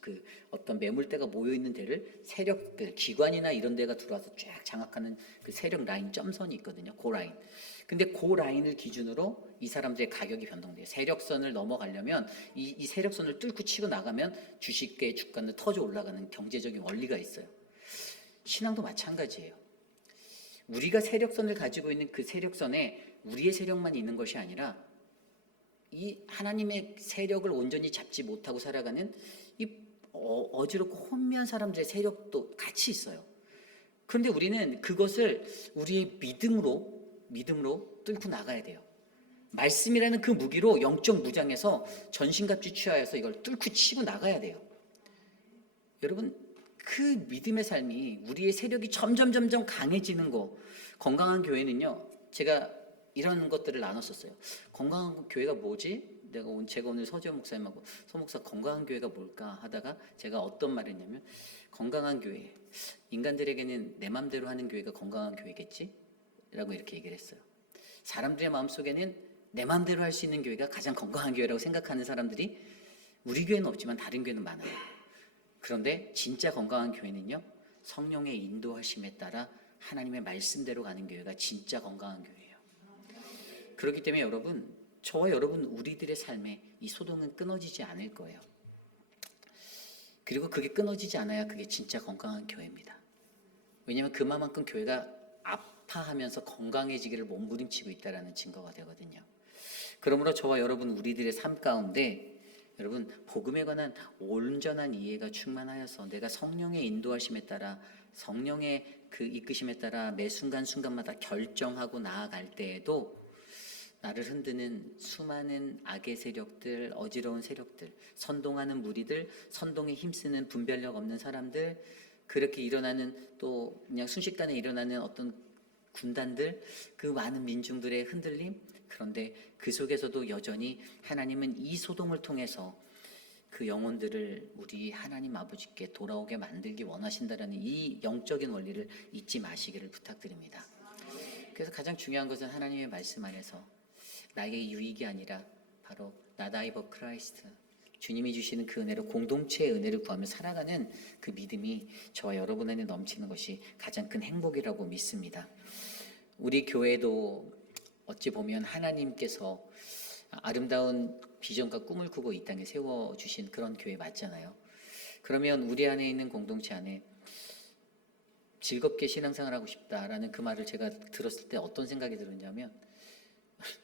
그 어떤 매물대가 모여 있는 데를 세력 기관이나 이런 데가 들어와서 쫙 장악하는 그 세력 라인 점선이 있거든요. 그 라인. 근데 그 라인을 기준으로 이 사람들의 가격이 변동돼요. 세력선을 넘어가려면 이 세력선을 뚫고 치고 나가면 주식계 주가는 터져 올라가는 경제적인 원리가 있어요. 신앙도 마찬가지예요. 우리가 세력선을 가지고 있는 그 세력선에 우리의 세력만 있는 것이 아니라 이 하나님의 세력을 온전히 잡지 못하고 살아가는 이 어지럽고 혼미한 사람들의 세력도 같이 있어요. 그런데 우리는 그것을 우리의 믿음으로 뚫고 나가야 돼요. 말씀이라는 그 무기로 영적 무장에서 전신갑주 취하여서 이걸 뚫고 치고 나가야 돼요. 여러분, 그 믿음의 삶이 우리의 세력이 점점 강해지는 거. 건강한 교회는요, 제가 이런 것들을 나눴었어요. 건강한 교회가 뭐지? 제가 오늘 서지현 목사님하고 서 목사 건강한 교회가 뭘까 하다가 제가 어떤 말을 했냐면, 건강한 교회, 인간들에게는 내 맘대로 하는 교회가 건강한 교회겠지? 라고 이렇게 얘기를 했어요. 사람들의 마음속에는 내 맘대로 할 수 있는 교회가 가장 건강한 교회라고 생각하는 사람들이 우리 교회는 없지만 다른 교회는 많아요. 그런데 진짜 건강한 교회는요, 성령의 인도하심에 따라 하나님의 말씀대로 가는 교회가 진짜 건강한 교회예요. 그렇기 때문에 여러분, 저와 여러분 우리들의 삶에 이 소동은 끊어지지 않을 거예요. 그리고 그게 끊어지지 않아야 그게 진짜 건강한 교회입니다. 왜냐하면 그만큼 교회가 아파하면서 건강해지기를 몸부림치고 있다는 증거가 되거든요. 그러므로 저와 여러분 우리들의 삶 가운데 여러분, 복음에 관한 온전한 이해가 충만하여서 내가 성령의 인도하심에 따라 성령의 그 이끄심에 따라 매 순간순간마다 결정하고 나아갈 때에도 나를 흔드는 수많은 악의 세력들, 어지러운 세력들, 선동하는 무리들, 선동에 힘쓰는 분별력 없는 사람들, 그렇게 일어나는 또 그냥 순식간에 일어나는 어떤 군단들, 그 많은 민중들의 흔들림, 그런데 그 속에서도 여전히 하나님은 이 소동을 통해서 그 영혼들을 우리 하나님 아버지께 돌아오게 만들기 원하신다라는 이 영적인 원리를 잊지 마시기를 부탁드립니다. 그래서 가장 중요한 것은 하나님의 말씀 안에서 나의 유익이 아니라 바로 나다이버 크라이스트, 주님이 주시는 그 은혜로 공동체의 은혜를 구하며 살아가는 그 믿음이 저와 여러분 안에 넘치는 것이 가장 큰 행복이라고 믿습니다. 우리 교회도 어찌 보면 하나님께서 아름다운 비전과 꿈을 꾸고 이 땅에 세워주신 그런 교회 맞잖아요. 그러면 우리 안에 있는 공동체 안에 즐겁게 신앙생활 하고 싶다라는 그 말을 제가 들었을 때 어떤 생각이 들었냐면,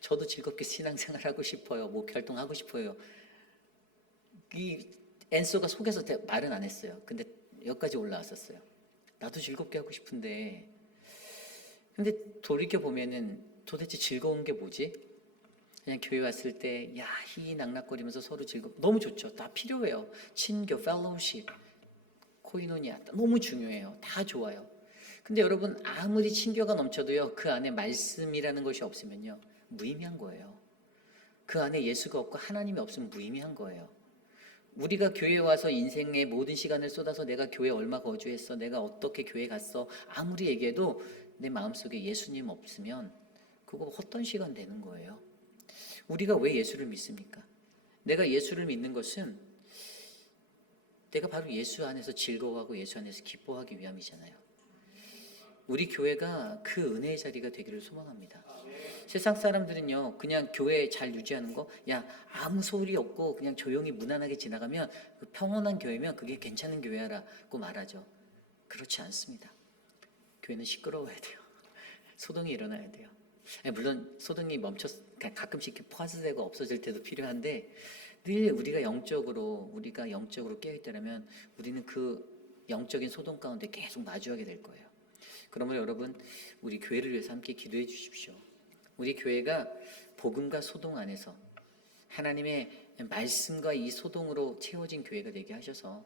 저도 즐겁게 신앙생활 하고 싶어요. 목회 활동하고 싶어요. 이 앤서가 속에서 말은 안 했어요. 근데 여기까지 올라왔었어요. 나도 즐겁게 하고 싶은데, 근데 돌이켜보면은 도대체 즐거운 게 뭐지? 그냥 교회 왔을 때 희희낙낙거리면서 서로 너무 좋죠. 다 필요해요. 친교, 펠로우십, 코이노니아 너무 중요해요. 다 좋아요. 근데 여러분 아무리 친교가 넘쳐도요, 그 안에 말씀이라는 것이 없으면요 무의미한 거예요. 그 안에 예수가 없고 하나님이 없으면 무의미한 거예요. 우리가 교회에 와서 인생의 모든 시간을 쏟아서 내가 교회 얼마 거주했어, 내가 어떻게 교회 갔어, 아무리 얘기해도 내 마음속에 예수님 없으면 그거 헛된 시간 되는 거예요. 우리가 왜 예수를 믿습니까? 내가 예수를 믿는 것은 내가 바로 예수 안에서 즐거워하고 예수 안에서 기뻐하기 위함이잖아요. 우리 교회가 그 은혜의 자리가 되기를 소망합니다. 세상 사람들은요, 그냥 교회 잘 유지하는 거, 야 아무 소리 없고 그냥 조용히 무난하게 지나가면 그 평온한 교회면 그게 괜찮은 교회라고 말하죠. 그렇지 않습니다. 교회는 시끄러워야 돼요. 소동이 일어나야 돼요. 물론 소동이 가끔씩 포화되고 없어질 때도 필요한데, 늘 우리가 영적으로 깨어있다면 우리는 그 영적인 소동 가운데 계속 마주하게 될 거예요. 그러므로 여러분, 우리 교회를 위해서 함께 기도해 주십시오. 우리 교회가 복음과 소동 안에서 하나님의 말씀과 이 소동으로 채워진 교회가 되게 하셔서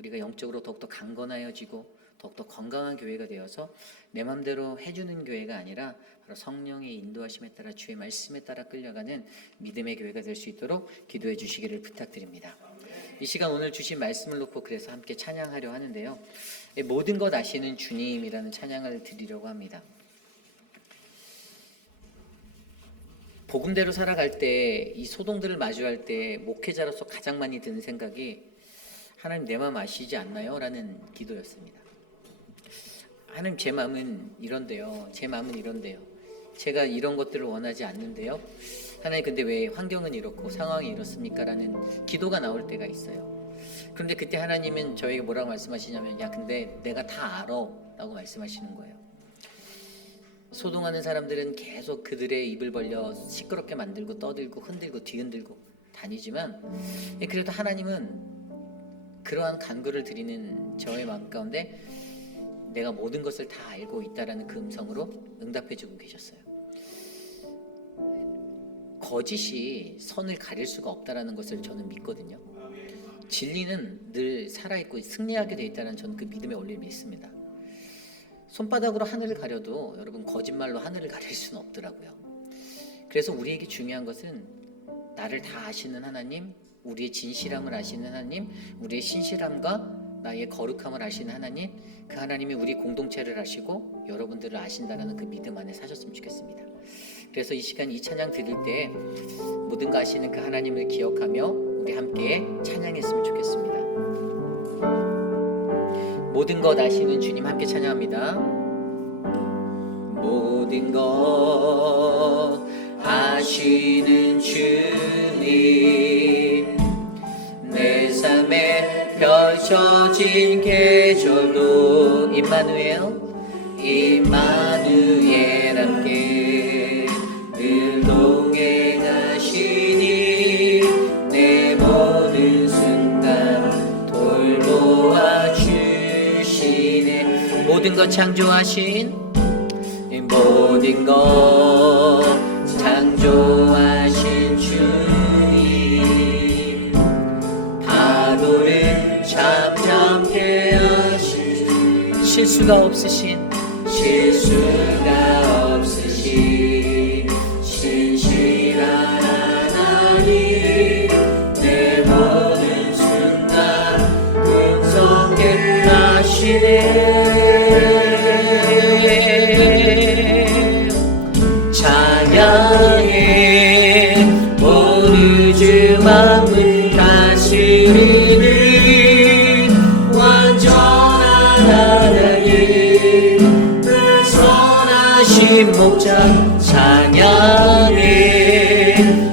우리가 영적으로 더욱더 강건하여지고 더욱더 건강한 교회가 되어서 내 맘대로 해주는 교회가 아니라 바로 성령의 인도하심에 따라 주의 말씀에 따라 끌려가는 믿음의 교회가 될 수 있도록 기도해 주시기를 부탁드립니다. 이 시간 오늘 주신 말씀을 놓고 그래서 함께 찬양하려 하는데요, 모든 것 아시는 주님이라는 찬양을 드리려고 합니다. 복음대로 살아갈 때, 이 소동들을 마주할 때 목회자로서 가장 많이 드는 생각이 하나님 내 마음 아시지 않나요? 라는 기도였습니다. 하나님 제 마음은 이런데요. 제가 이런 것들을 원하지 않는데요. 하나님 근데 왜 환경은 이렇고 상황이 이렇습니까? 라는 기도가 나올 때가 있어요. 그런데 그때 하나님은 저에게 뭐라고 말씀하시냐면, 야 근데 내가 다 알아 라고 말씀하시는 거예요. 소동하는 사람들은 계속 그들의 입을 벌려 시끄럽게 만들고 떠들고 흔들고 뒤흔들고 다니지만, 그래도 하나님은 그러한 간구를 드리는 저의 마음 가운데 내가 모든 것을 다 알고 있다라는 그 음성으로 응답해주고 계셨어요. 거짓이 선을 가릴 수가 없다라는 것을 저는 믿거든요. 진리는 늘 살아있고 승리하게 돼 있다는 저는 그 믿음의 원리를 믿습니다. 손바닥으로 하늘을 가려도 여러분 거짓말로 하늘을 가릴 수는 없더라고요. 그래서 우리에게 중요한 것은 나를 다 아시는 하나님, 우리의 진실함을 아시는 하나님, 우리의 신실함과 나의 거룩함을 아시는 하나님, 그 하나님이 우리 공동체를 아시고 여러분들을 아신다는 그 믿음 안에 사셨으면 좋겠습니다. 그래서 이 시간 이 찬양 드릴 때 모든 거 아시는 그 하나님을 기억하며 우리 함께 찬양했으면 좋겠습니다. 모든 것 아시는 주님 함께 찬양합니다. 모든 것 아시는 주님, 내 삶에 펼쳐진 계절도 임마누엘 함께 늘 동행하시니 내 모든 순간 돌보아 주시네. 모든 것 창조하신 주님, 파도를 잠잠케 하신 실수가 없으신 신실한 하나님, 내 모든 순간 분석해 하시네. 찬양해 오르주 마음을 다스리는 완전한 하나님, 그 선하신 목자 찬양해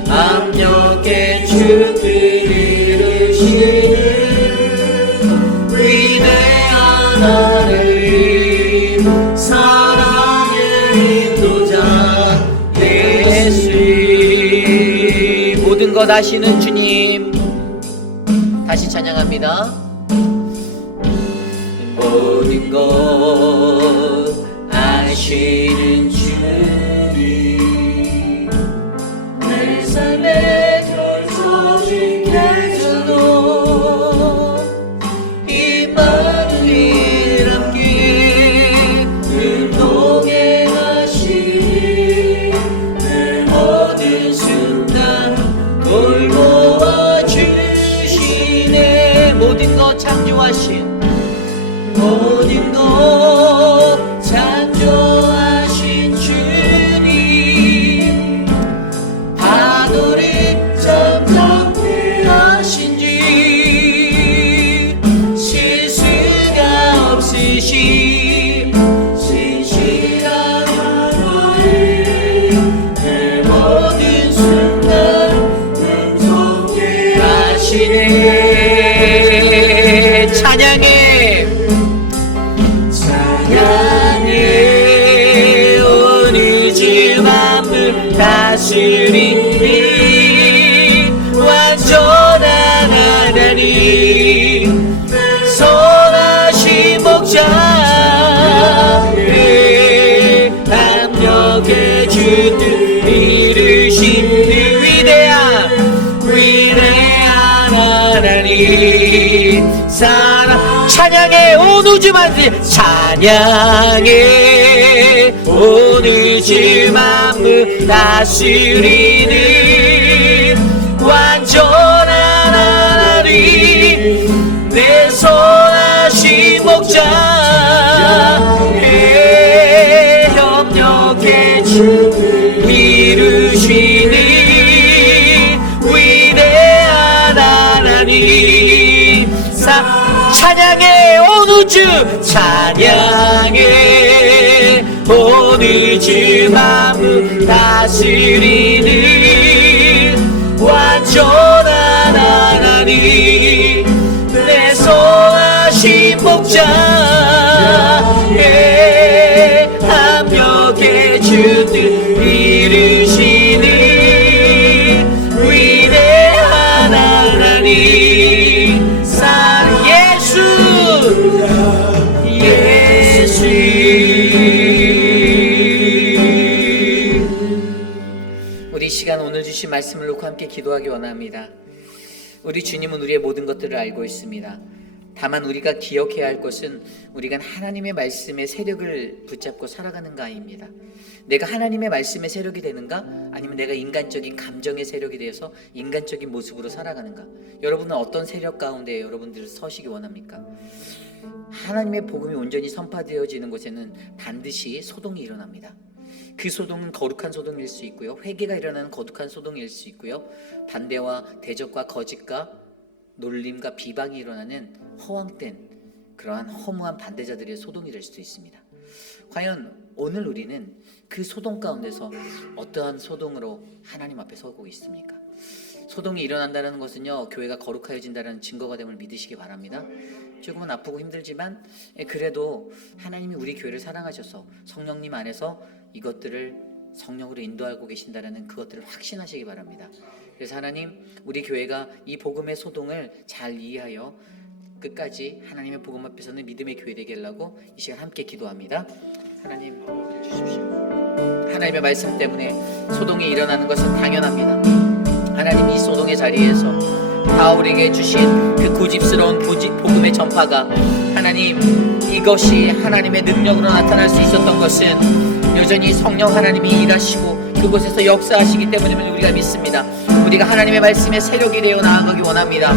압력의 주를 이루시는 위대한 하나님, 사랑의 인도자 예수. 모든 것 아시는 주님 다시 찬양합니다. 모든 것 아시는 주님, 내 삶에 펼쳐진 계절도 임마누엘 함께 동행하시리 내 모든 순간 돌보아 주시네. 모든 것 창조하신 모든 것 창조하신 주님 파도를 잠잠케 하신지 실수가 없으신 신실한 하나님 내 모든 순간 능송케 하시네. 찬양해 찬양해 오늘 주 만물 다스리니 완전한 하나님 선하신 목자의 압력의 주들 이르신 위대한 하나님 사랑 찬양해 온 우주 만들 찬양해 오늘 주 만물 다스리는 완전한 하나님 내 선하신 목자의 협력의 주 이루시는 위대한 하나님 찬양해 온 우주 찬양해 오늘 주 만물 다스리는 완전한 하나님 내 선하신 목자의 압력의 주들 이루시는 위대한 하나님 산 예수 우리 시간 오늘 주신 말씀을 놓고 함께 기도하기 원합니다. 우리 주님은 우리의 모든 것들을 알고 있습니다. 다만 우리가 기억해야 할 것은 우리가 하나님의 말씀의 세력을 붙잡고 살아가는가입니다. 내가 하나님의 말씀의 세력이 되는가? 아니면 내가 인간적인 감정의 세력이 되어서 인간적인 모습으로 살아가는가? 여러분은 어떤 세력 가운데 여러분들 서시기 원합니까? 하나님의 복음이 온전히 선포되어지는 곳에는 반드시 소동이 일어납니다. 그 소동은 거룩한 소동일 수 있고요, 회개가 일어나는 거룩한 소동일 수 있고요, 반대와 대적과 거짓과 놀림과 비방이 일어나는 허황된 그러한 허무한 반대자들의 소동이 될 수도 있습니다. 과연 오늘 우리는 그 소동 가운데서 어떠한 소동으로 하나님 앞에 서고 있습니까? 소동이 일어난다는 것은요, 교회가 거룩해진다는 증거가 됨을 믿으시기 바랍니다. 조금은 아프고 힘들지만 그래도 하나님이 우리 교회를 사랑하셔서 성령님 안에서 이것들을 성령으로 인도하고 계신다는 그것들을 확신하시기 바랍니다. 그래서 하나님, 우리 교회가 이 복음의 소동을 잘 이해하여 끝까지 하나님의 복음 앞에서는 믿음의 교회 되게 하려고 이 시간 함께 기도합니다. 하나님 주십시오. 하나님의 말씀 때문에 소동이 일어나는 것은 당연합니다. 하나님, 이 소동의 자리에서 바울에게 주신 그 고집스러운 복음의 전파가 하나님, 이것이 하나님의 능력으로 나타날 수 있었던 것은 여전히 성령 하나님이 일하시고 그곳에서 역사하시기 때문임을 우리가 믿습니다. 우리가 하나님의 말씀에 세력이 되어 나아가기 원합니다.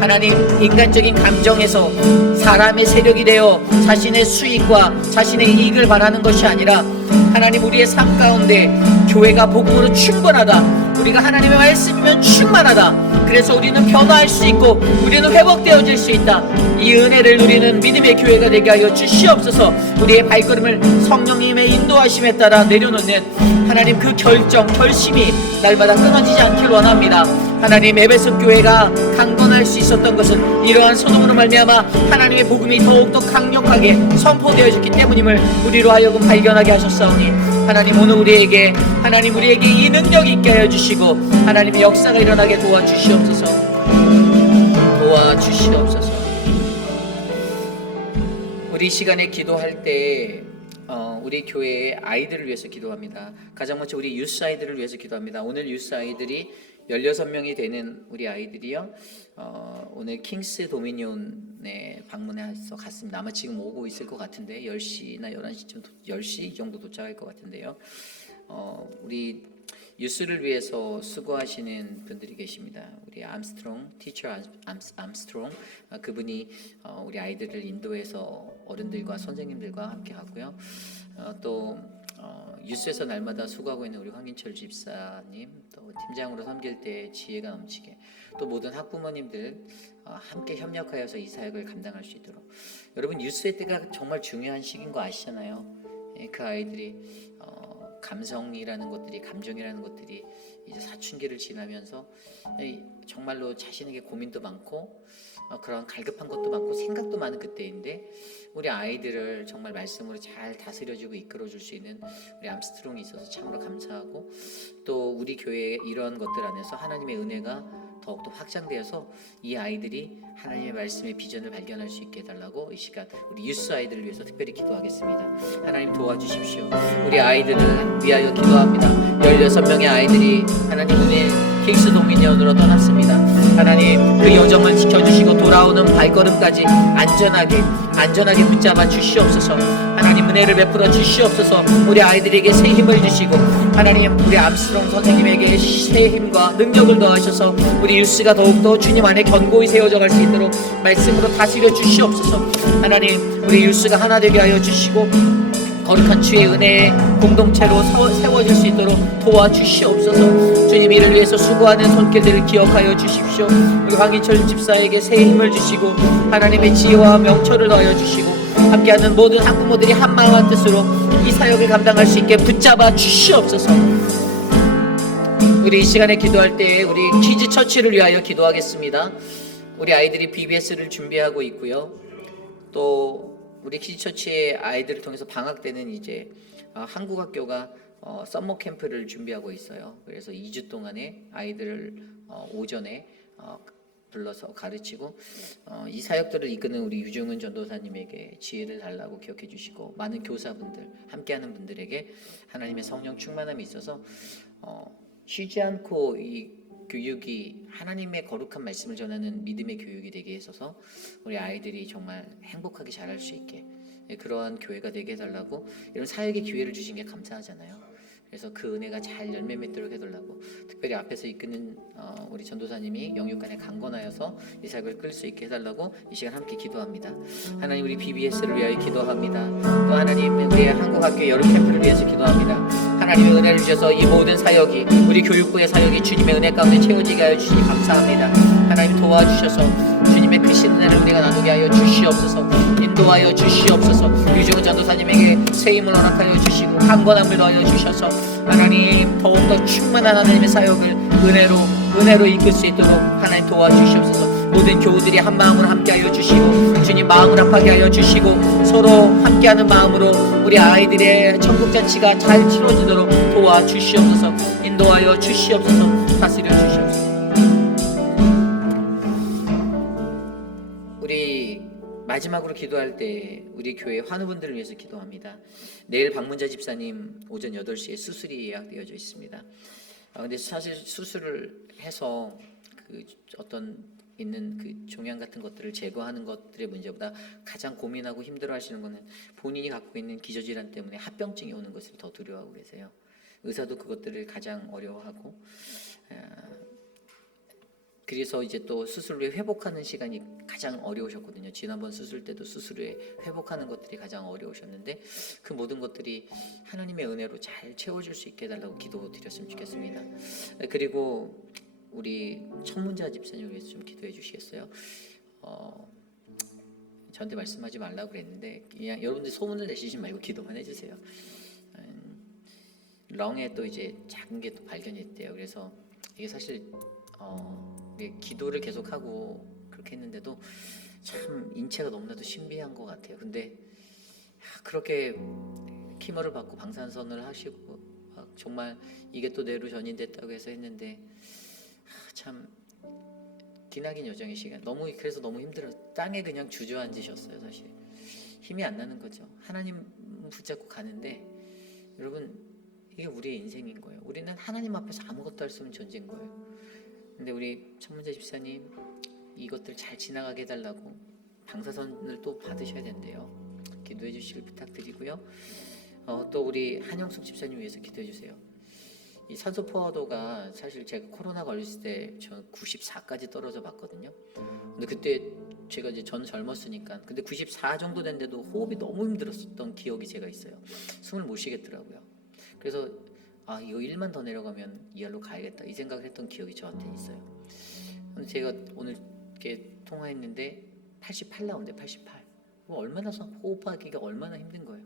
하나님, 인간적인 감정에서 사람의 세력이 되어 자신의 수익과 자신의 이익을 바라는 것이 아니라 하나님, 우리의 삶 가운데 교회가 복음으로 충분하다, 우리가 하나님의 말씀이면 충만하다, 그래서 우리는 변화할 수 있고 우리는 회복되어질 수 있다, 이 은혜를 누리는 믿음의 교회가 되게 하여 주시옵소서. 우리의 발걸음을 성령님의 인도하심에 따라 내려놓는 하나님, 그 결심이 날마다 끊어지지 않기를 원합니다. 하나님, 에베소 교회가 강건할 수 있었던 것은 이러한 소동으로 말미암아 하나님의 복음이 더욱더 강력하게 선포되어졌기 때문임을 우리로 하여금 발견하게 하셨사오니 하나님, 오늘 우리에게 이 능력이 있게 하여 주시고 하나님의 역사가 일어나게 도와주시옵소서. 우리 시간에 기도할 때 우리 교회의 아이들을 위해서 기도합니다. 가장 먼저 우리 유스 아이들을 위해서 기도합니다. 오늘 유스 아이들이 16명이 되는 우리 아이들이요. 오늘 킹스 도미니온에 방문해서 갔습니다. 아마 지금 오고 있을 것 같은데 10시나 11시쯤 10시 이 정도 도착할 것 같은데요. 우리 유스를 위해서 수고하시는 분들이 계십니다. 우리 암스트롱, 티처 암스트롱, 그분이 우리 아이들을 인도해서 어른들과 선생님들과 함께 하고요. 또 유스에서 날마다 수고하고 있는 우리 황인철 집사님, 또 팀장으로 섬길 때 지혜가 넘치게, 또 모든 학부모님들 함께 협력하여서 이 사역을 감당할 수 있도록. 여러분, 유스의 때가 정말 중요한 시기인 거 아시잖아요. 그 아이들이 감성이라는 것들이, 감정이라는 것들이 이제 사춘기를 지나면서 정말로 자신에게 고민도 많고 그런 갈급한 것도 많고 생각도 많은 그때인데, 우리 아이들을 정말 말씀으로 잘 다스려주고 이끌어줄 수 있는 우리 암스트롱이 있어서 참으로 감사하고, 또 우리 교회의 이러한 것들 안에서 하나님의 은혜가 더욱더 확장되어서 이 아이들이 하나님의 말씀의 비전을 발견할 수 있게 해달라고 이 시간 우리 유스 아이들을 위해서 특별히 기도하겠습니다. 하나님 도와주십시오. 우리 아이들을 위하여 기도합니다. 16명의 아이들이 하나님 은혜 킹스 도미니언으로 떠났습니다. 하나님 그 여정을 지켜주시고 돌아오는 발걸음까지 안전하게 붙잡아 주시옵소서. 하나님 은혜를 베풀어 주시옵소서. 우리 아이들에게 새 힘을 주시고, 하나님 우리 암스트롱 선생님에게 새 힘과 능력을 더하셔서 우리 유스가 더욱더 주님 안에 견고히 세워져 갈 수 있도록 말씀으로 다스려 주시옵소서. 하나님 우리 유스가 하나 되게 하여 주시고 거룩한 주의 은혜의 공동체로 세워질 수 있도록 도와주시옵소서. 주님 이를 위해서 수고하는 손길들을 기억하여 주십시오. 우리 황인철 집사에게 새 힘을 주시고 하나님의 지혜와 명철을 더하여 주시고, 함께하는 모든 학부모들이 한마음 한뜻으로 이 사역을 감당할 수 있게 붙잡아 주시옵소서. 우리 이 시간에 기도할 때 우리 키즈 처치를 위하여 기도하겠습니다. 우리 아이들이 BBS를 준비하고 있고요. 또 우리 키즈처치의 아이들을 통해서 방학 때는 이제 한국 학교가 썸머 캠프를 준비하고 있어요. 그래서 2주 동안에 아이들을 오전에 불러서 가르치고, 이 사역들을 이끄는 우리 유중은 전도사님에게 지혜를 달라고 기억해 주시고, 많은 교사분들, 함께하는 분들에게 하나님의 성령 충만함이 있어서 쉬지 않고 이 교육이 하나님의 거룩한 말씀을 전하는 믿음의 교육이 되게 해서 우리 아이들이 정말 행복하게 자랄 수 있게 그러한 교회가 되게 해달라고 이런 사역의 기회를 주신 게 감사하잖아요. 그래서 그 은혜가 잘 열매 맺도록 해달라고, 특별히 앞에서 이끄는 우리 전도사님이 영육간에 강건하여서 이 사역을 끌 수 있게 해달라고 이 시간 함께 기도합니다. 하나님 우리 BBS를 위하여 기도합니다. 또 하나님 우리 한국학교 여름 캠프를 위해서 기도합니다. 하나님의 은혜를 주셔서 이 모든 사역이, 우리 교육부의 사역이 주님의 은혜 가운데 채워지게 하여 주시니 감사합니다. 하나님 도와주셔서 주님의 크신 은혜를 우리가 나누게 하여 주시옵소서. 인도하여 주시옵소서. 유중은 전도사님에게 새 힘을 허락하여 주시고 강건함을 더하여 주셔서 하나님 더욱더 충만한 하나님의 사역을 은혜로 이끌 수 있도록 하나님 도와주시옵소서. 모든 교우들이 한 마음으로 함께하여 주시고 주님 마음을 합하게 하여 주시고 서로 함께하는 마음으로 우리 아이들의 천국잔치가 잘 치러지도록 도와주시옵소서. 인도하여 주시옵소서. 다스려 주시옵소서. 우리 마지막으로 기도할 때 우리 교회 환우분들을 위해서 기도합니다. 내일 박문자 집사님 오전 8시에 수술이 예약되어져 있습니다. 근데 사실 수술을 해서 그 어떤 있는 그 종양 같은 것들을 제거하는 것들의 문제보다 가장 고민하고 힘들어하시는 것은 본인이 갖고 있는 기저질환 때문에 합병증이 오는 것을 더 두려워하고 계세요. 의사도 그것들을 가장 어려워하고, 그래서 이제 또 수술 후에 회복하는 시간이 가장 어려우셨거든요. 지난번 수술 때도 수술 후에 회복하는 것들이 가장 어려우셨는데 그 모든 것들이 하나님의 은혜로 잘 채워줄 수 있게 해달라고 기도드렸으면 좋겠습니다. 그리고 우리 천문자 집사님을 위해서 좀 기도해 주시겠어요? 저한테 말씀하지 말라고 그랬는데 그냥 여러분들 소문을 내시지 말고 기도만 해주세요. 렁에 또 이제 작은 게 또 발견했대요. 그래서 이게 사실 기도를 계속하고 그렇게 했는데도 참 인체가 너무나도 신비한 것 같아요. 근데 그렇게 키모를 받고 방사선을 하시고 정말 이게 또 뇌로 전이됐다고 해서 했는데 참 기나긴 여정의 시간, 그래서 너무 힘들어요. 땅에 그냥 주저앉으셨어요. 사실 힘이 안 나는 거죠. 하나님 붙잡고 가는데 여러분 이게 우리의 인생인 거예요. 우리는 하나님 앞에서 아무것도 할 수 없는 존재인 거예요. 근데 우리 천문재 집사님 이것들 잘 지나가게 해달라고 방사선을 또 받으셔야 된대요. 기도해 주시길 부탁드리고요. 또 우리 한영숙 집사님 위해서 기도해 주세요. 이 산소 포화도가 사실 제가 코로나 걸렸을 때 저 94까지 떨어져 봤거든요. 근데 그때 제가 이제 전 젊었으니까 근데 94 정도 됐는데도 호흡이 너무 힘들었던 기억이 제가 있어요. 숨을 못 쉬겠더라고요. 그래서 이거 1만 더 내려가면 이할로 가야겠다 이 생각을 했던 기억이 저한테 있어요. 근데 제가 오늘 이렇게 통화했는데 88 나온대. 88. 얼마나 호흡하기가 얼마나 힘든 거예요.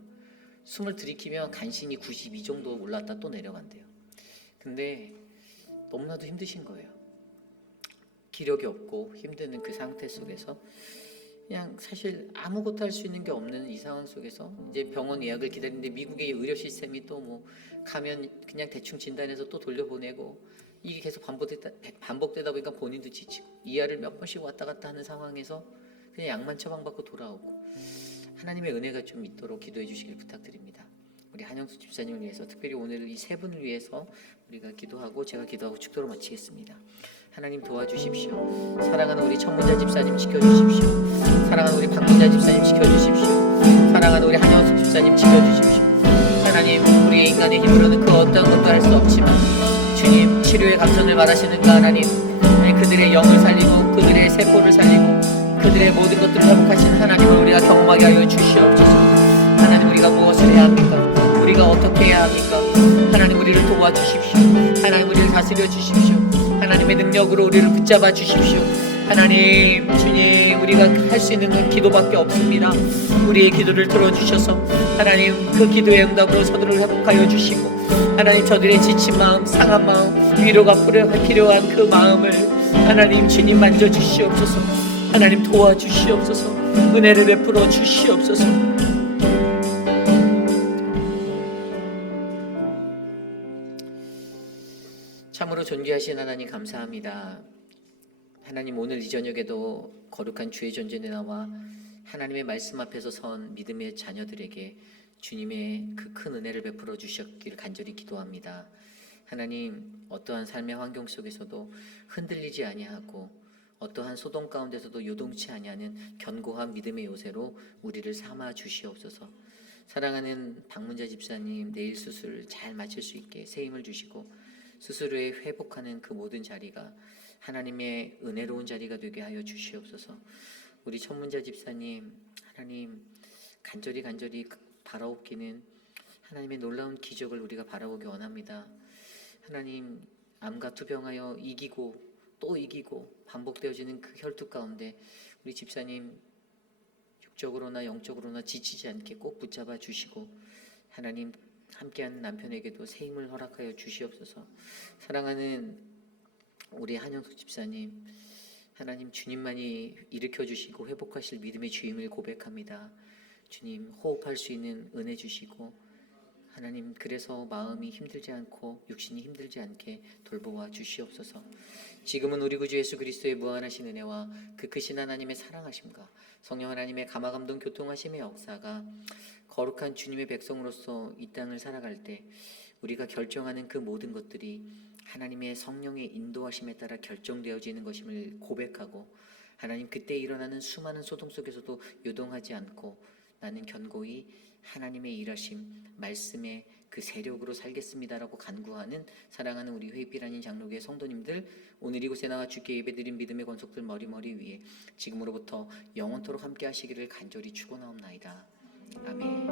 숨을 들이키면 간신히 92 정도 올랐다 또 내려간대요. 근데 너무나도 힘드신 거예요. 기력이 없고 힘드는 그 상태 속에서 그냥 사실 아무것도 할 수 있는 게 없는 이 상황 속에서 이제 병원 예약을 기다리는데 미국의 의료 시스템이 또 뭐 가면 그냥 대충 진단해서 또 돌려보내고 이게 계속 반복되다 보니까 본인도 지치고 이하를 몇 번씩 왔다 갔다 하는 상황에서 그냥 약만 처방받고 돌아오고 하나님의 은혜가 좀 있도록 기도해 주시길 부탁드립니다. 우리 한영수 집사님을 위해서 특별히 오늘 이 세 분을 위해서 우리가 기도하고 제가 기도하고 축도로 마치겠습니다. 하나님 도와주십시오. 사랑하는 우리 천문자 집사님 지켜주십시오. 사랑하는 우리 박문자 집사님 지켜주십시오. 사랑하는 우리 한영수 집사님 지켜주십시오. 하나님 우리의 인간의 힘으로는 그 어떤 것도 할 수 없지만 주님 치료의 감선을 말하시는가 하나님 그들의 영을 살리고 그들의 세포를 살리고 그들의 모든 것들을 회복하시는 하나님을 우리가 경험하게 하여 주시옵소서. 하나님 우리가 무엇을 해야 합니까? 우리가 어떻게 해야 합니까? 하나님 우리를 도와주십시오. 하나님 우리를 다스려 주십시오. 하나님의 능력으로 우리를 붙잡아 주십시오. 하나님 주님 우리가 할 수 있는 건 기도밖에 없습니다. 우리의 기도를 들어주셔서 하나님 그 기도의 응답으로 저들을 회복하여 주시고 하나님 저들의 지친 마음 상한 마음 위로가 필요한 그 마음을 하나님 주님 만져주시옵소서. 하나님 도와주시옵소서. 은혜를 베풀어 주시옵소서. 참으로 존귀하신 하나님 감사합니다. 하나님 오늘 이 저녁에도 거룩한 주의 전전에 나와 하나님의 말씀 앞에서 선 믿음의 자녀들에게 주님의 그 큰 은혜를 베풀어 주셨기를 간절히 기도합니다. 하나님 어떠한 삶의 환경 속에서도 흔들리지 아니하고 어떠한 소동 가운데서도 요동치 아니하는 견고한 믿음의 요새로 우리를 삼아 주시옵소서. 사랑하는 박문자 집사님 내일 수술 잘 마칠 수 있게 새 힘을 주시고 수술 후에 회복하는 그 모든 자리가 하나님의 은혜로운 자리가 되게 하여 주시옵소서. 우리 천문자 집사님 하나님 간절히 바라옵기는 하나님의 놀라운 기적을 우리가 바라보기 원합니다. 하나님 암과 투병하여 이기고 또 이기고 반복되어지는 그 혈투 가운데 우리 집사님 육적으로나 영적으로나 지치지 않게 꼭 붙잡아 주시고 하나님 함께하는 남편에게도 새 힘을 허락하여 주시옵소서. 사랑하는 우리 한영숙 집사님 하나님 주님만이 일으켜 주시고 회복하실 믿음의 주임을 고백합니다. 주님 호흡할 수 있는 은혜 주시고 하나님 그래서 마음이 힘들지 않고 육신이 힘들지 않게 돌보아 주시옵소서. 지금은 우리 구주 예수 그리스도의 무한하신 은혜와 그 크신 하나님의 사랑하심과 성령 하나님의 감화감동 교통하심의 역사가 거룩한 주님의 백성으로서 이 땅을 살아갈 때 우리가 결정하는 그 모든 것들이 하나님의 성령의 인도하심에 따라 결정되어지는 것임을 고백하고 하나님 그때 일어나는 수많은 소동 속에서도 요동하지 않고 나는 견고히 하나님의 일하심 말씀의 그 세력으로 살겠습니다라고 간구하는 사랑하는 우리 회피라는 장로교의 성도님들 오늘 이곳에 나와 주께 예배드린 믿음의 권속들 머리머리 위에 지금으로부터 영원토록 함께 하시기를 간절히 축원하옵나이다. 아멘.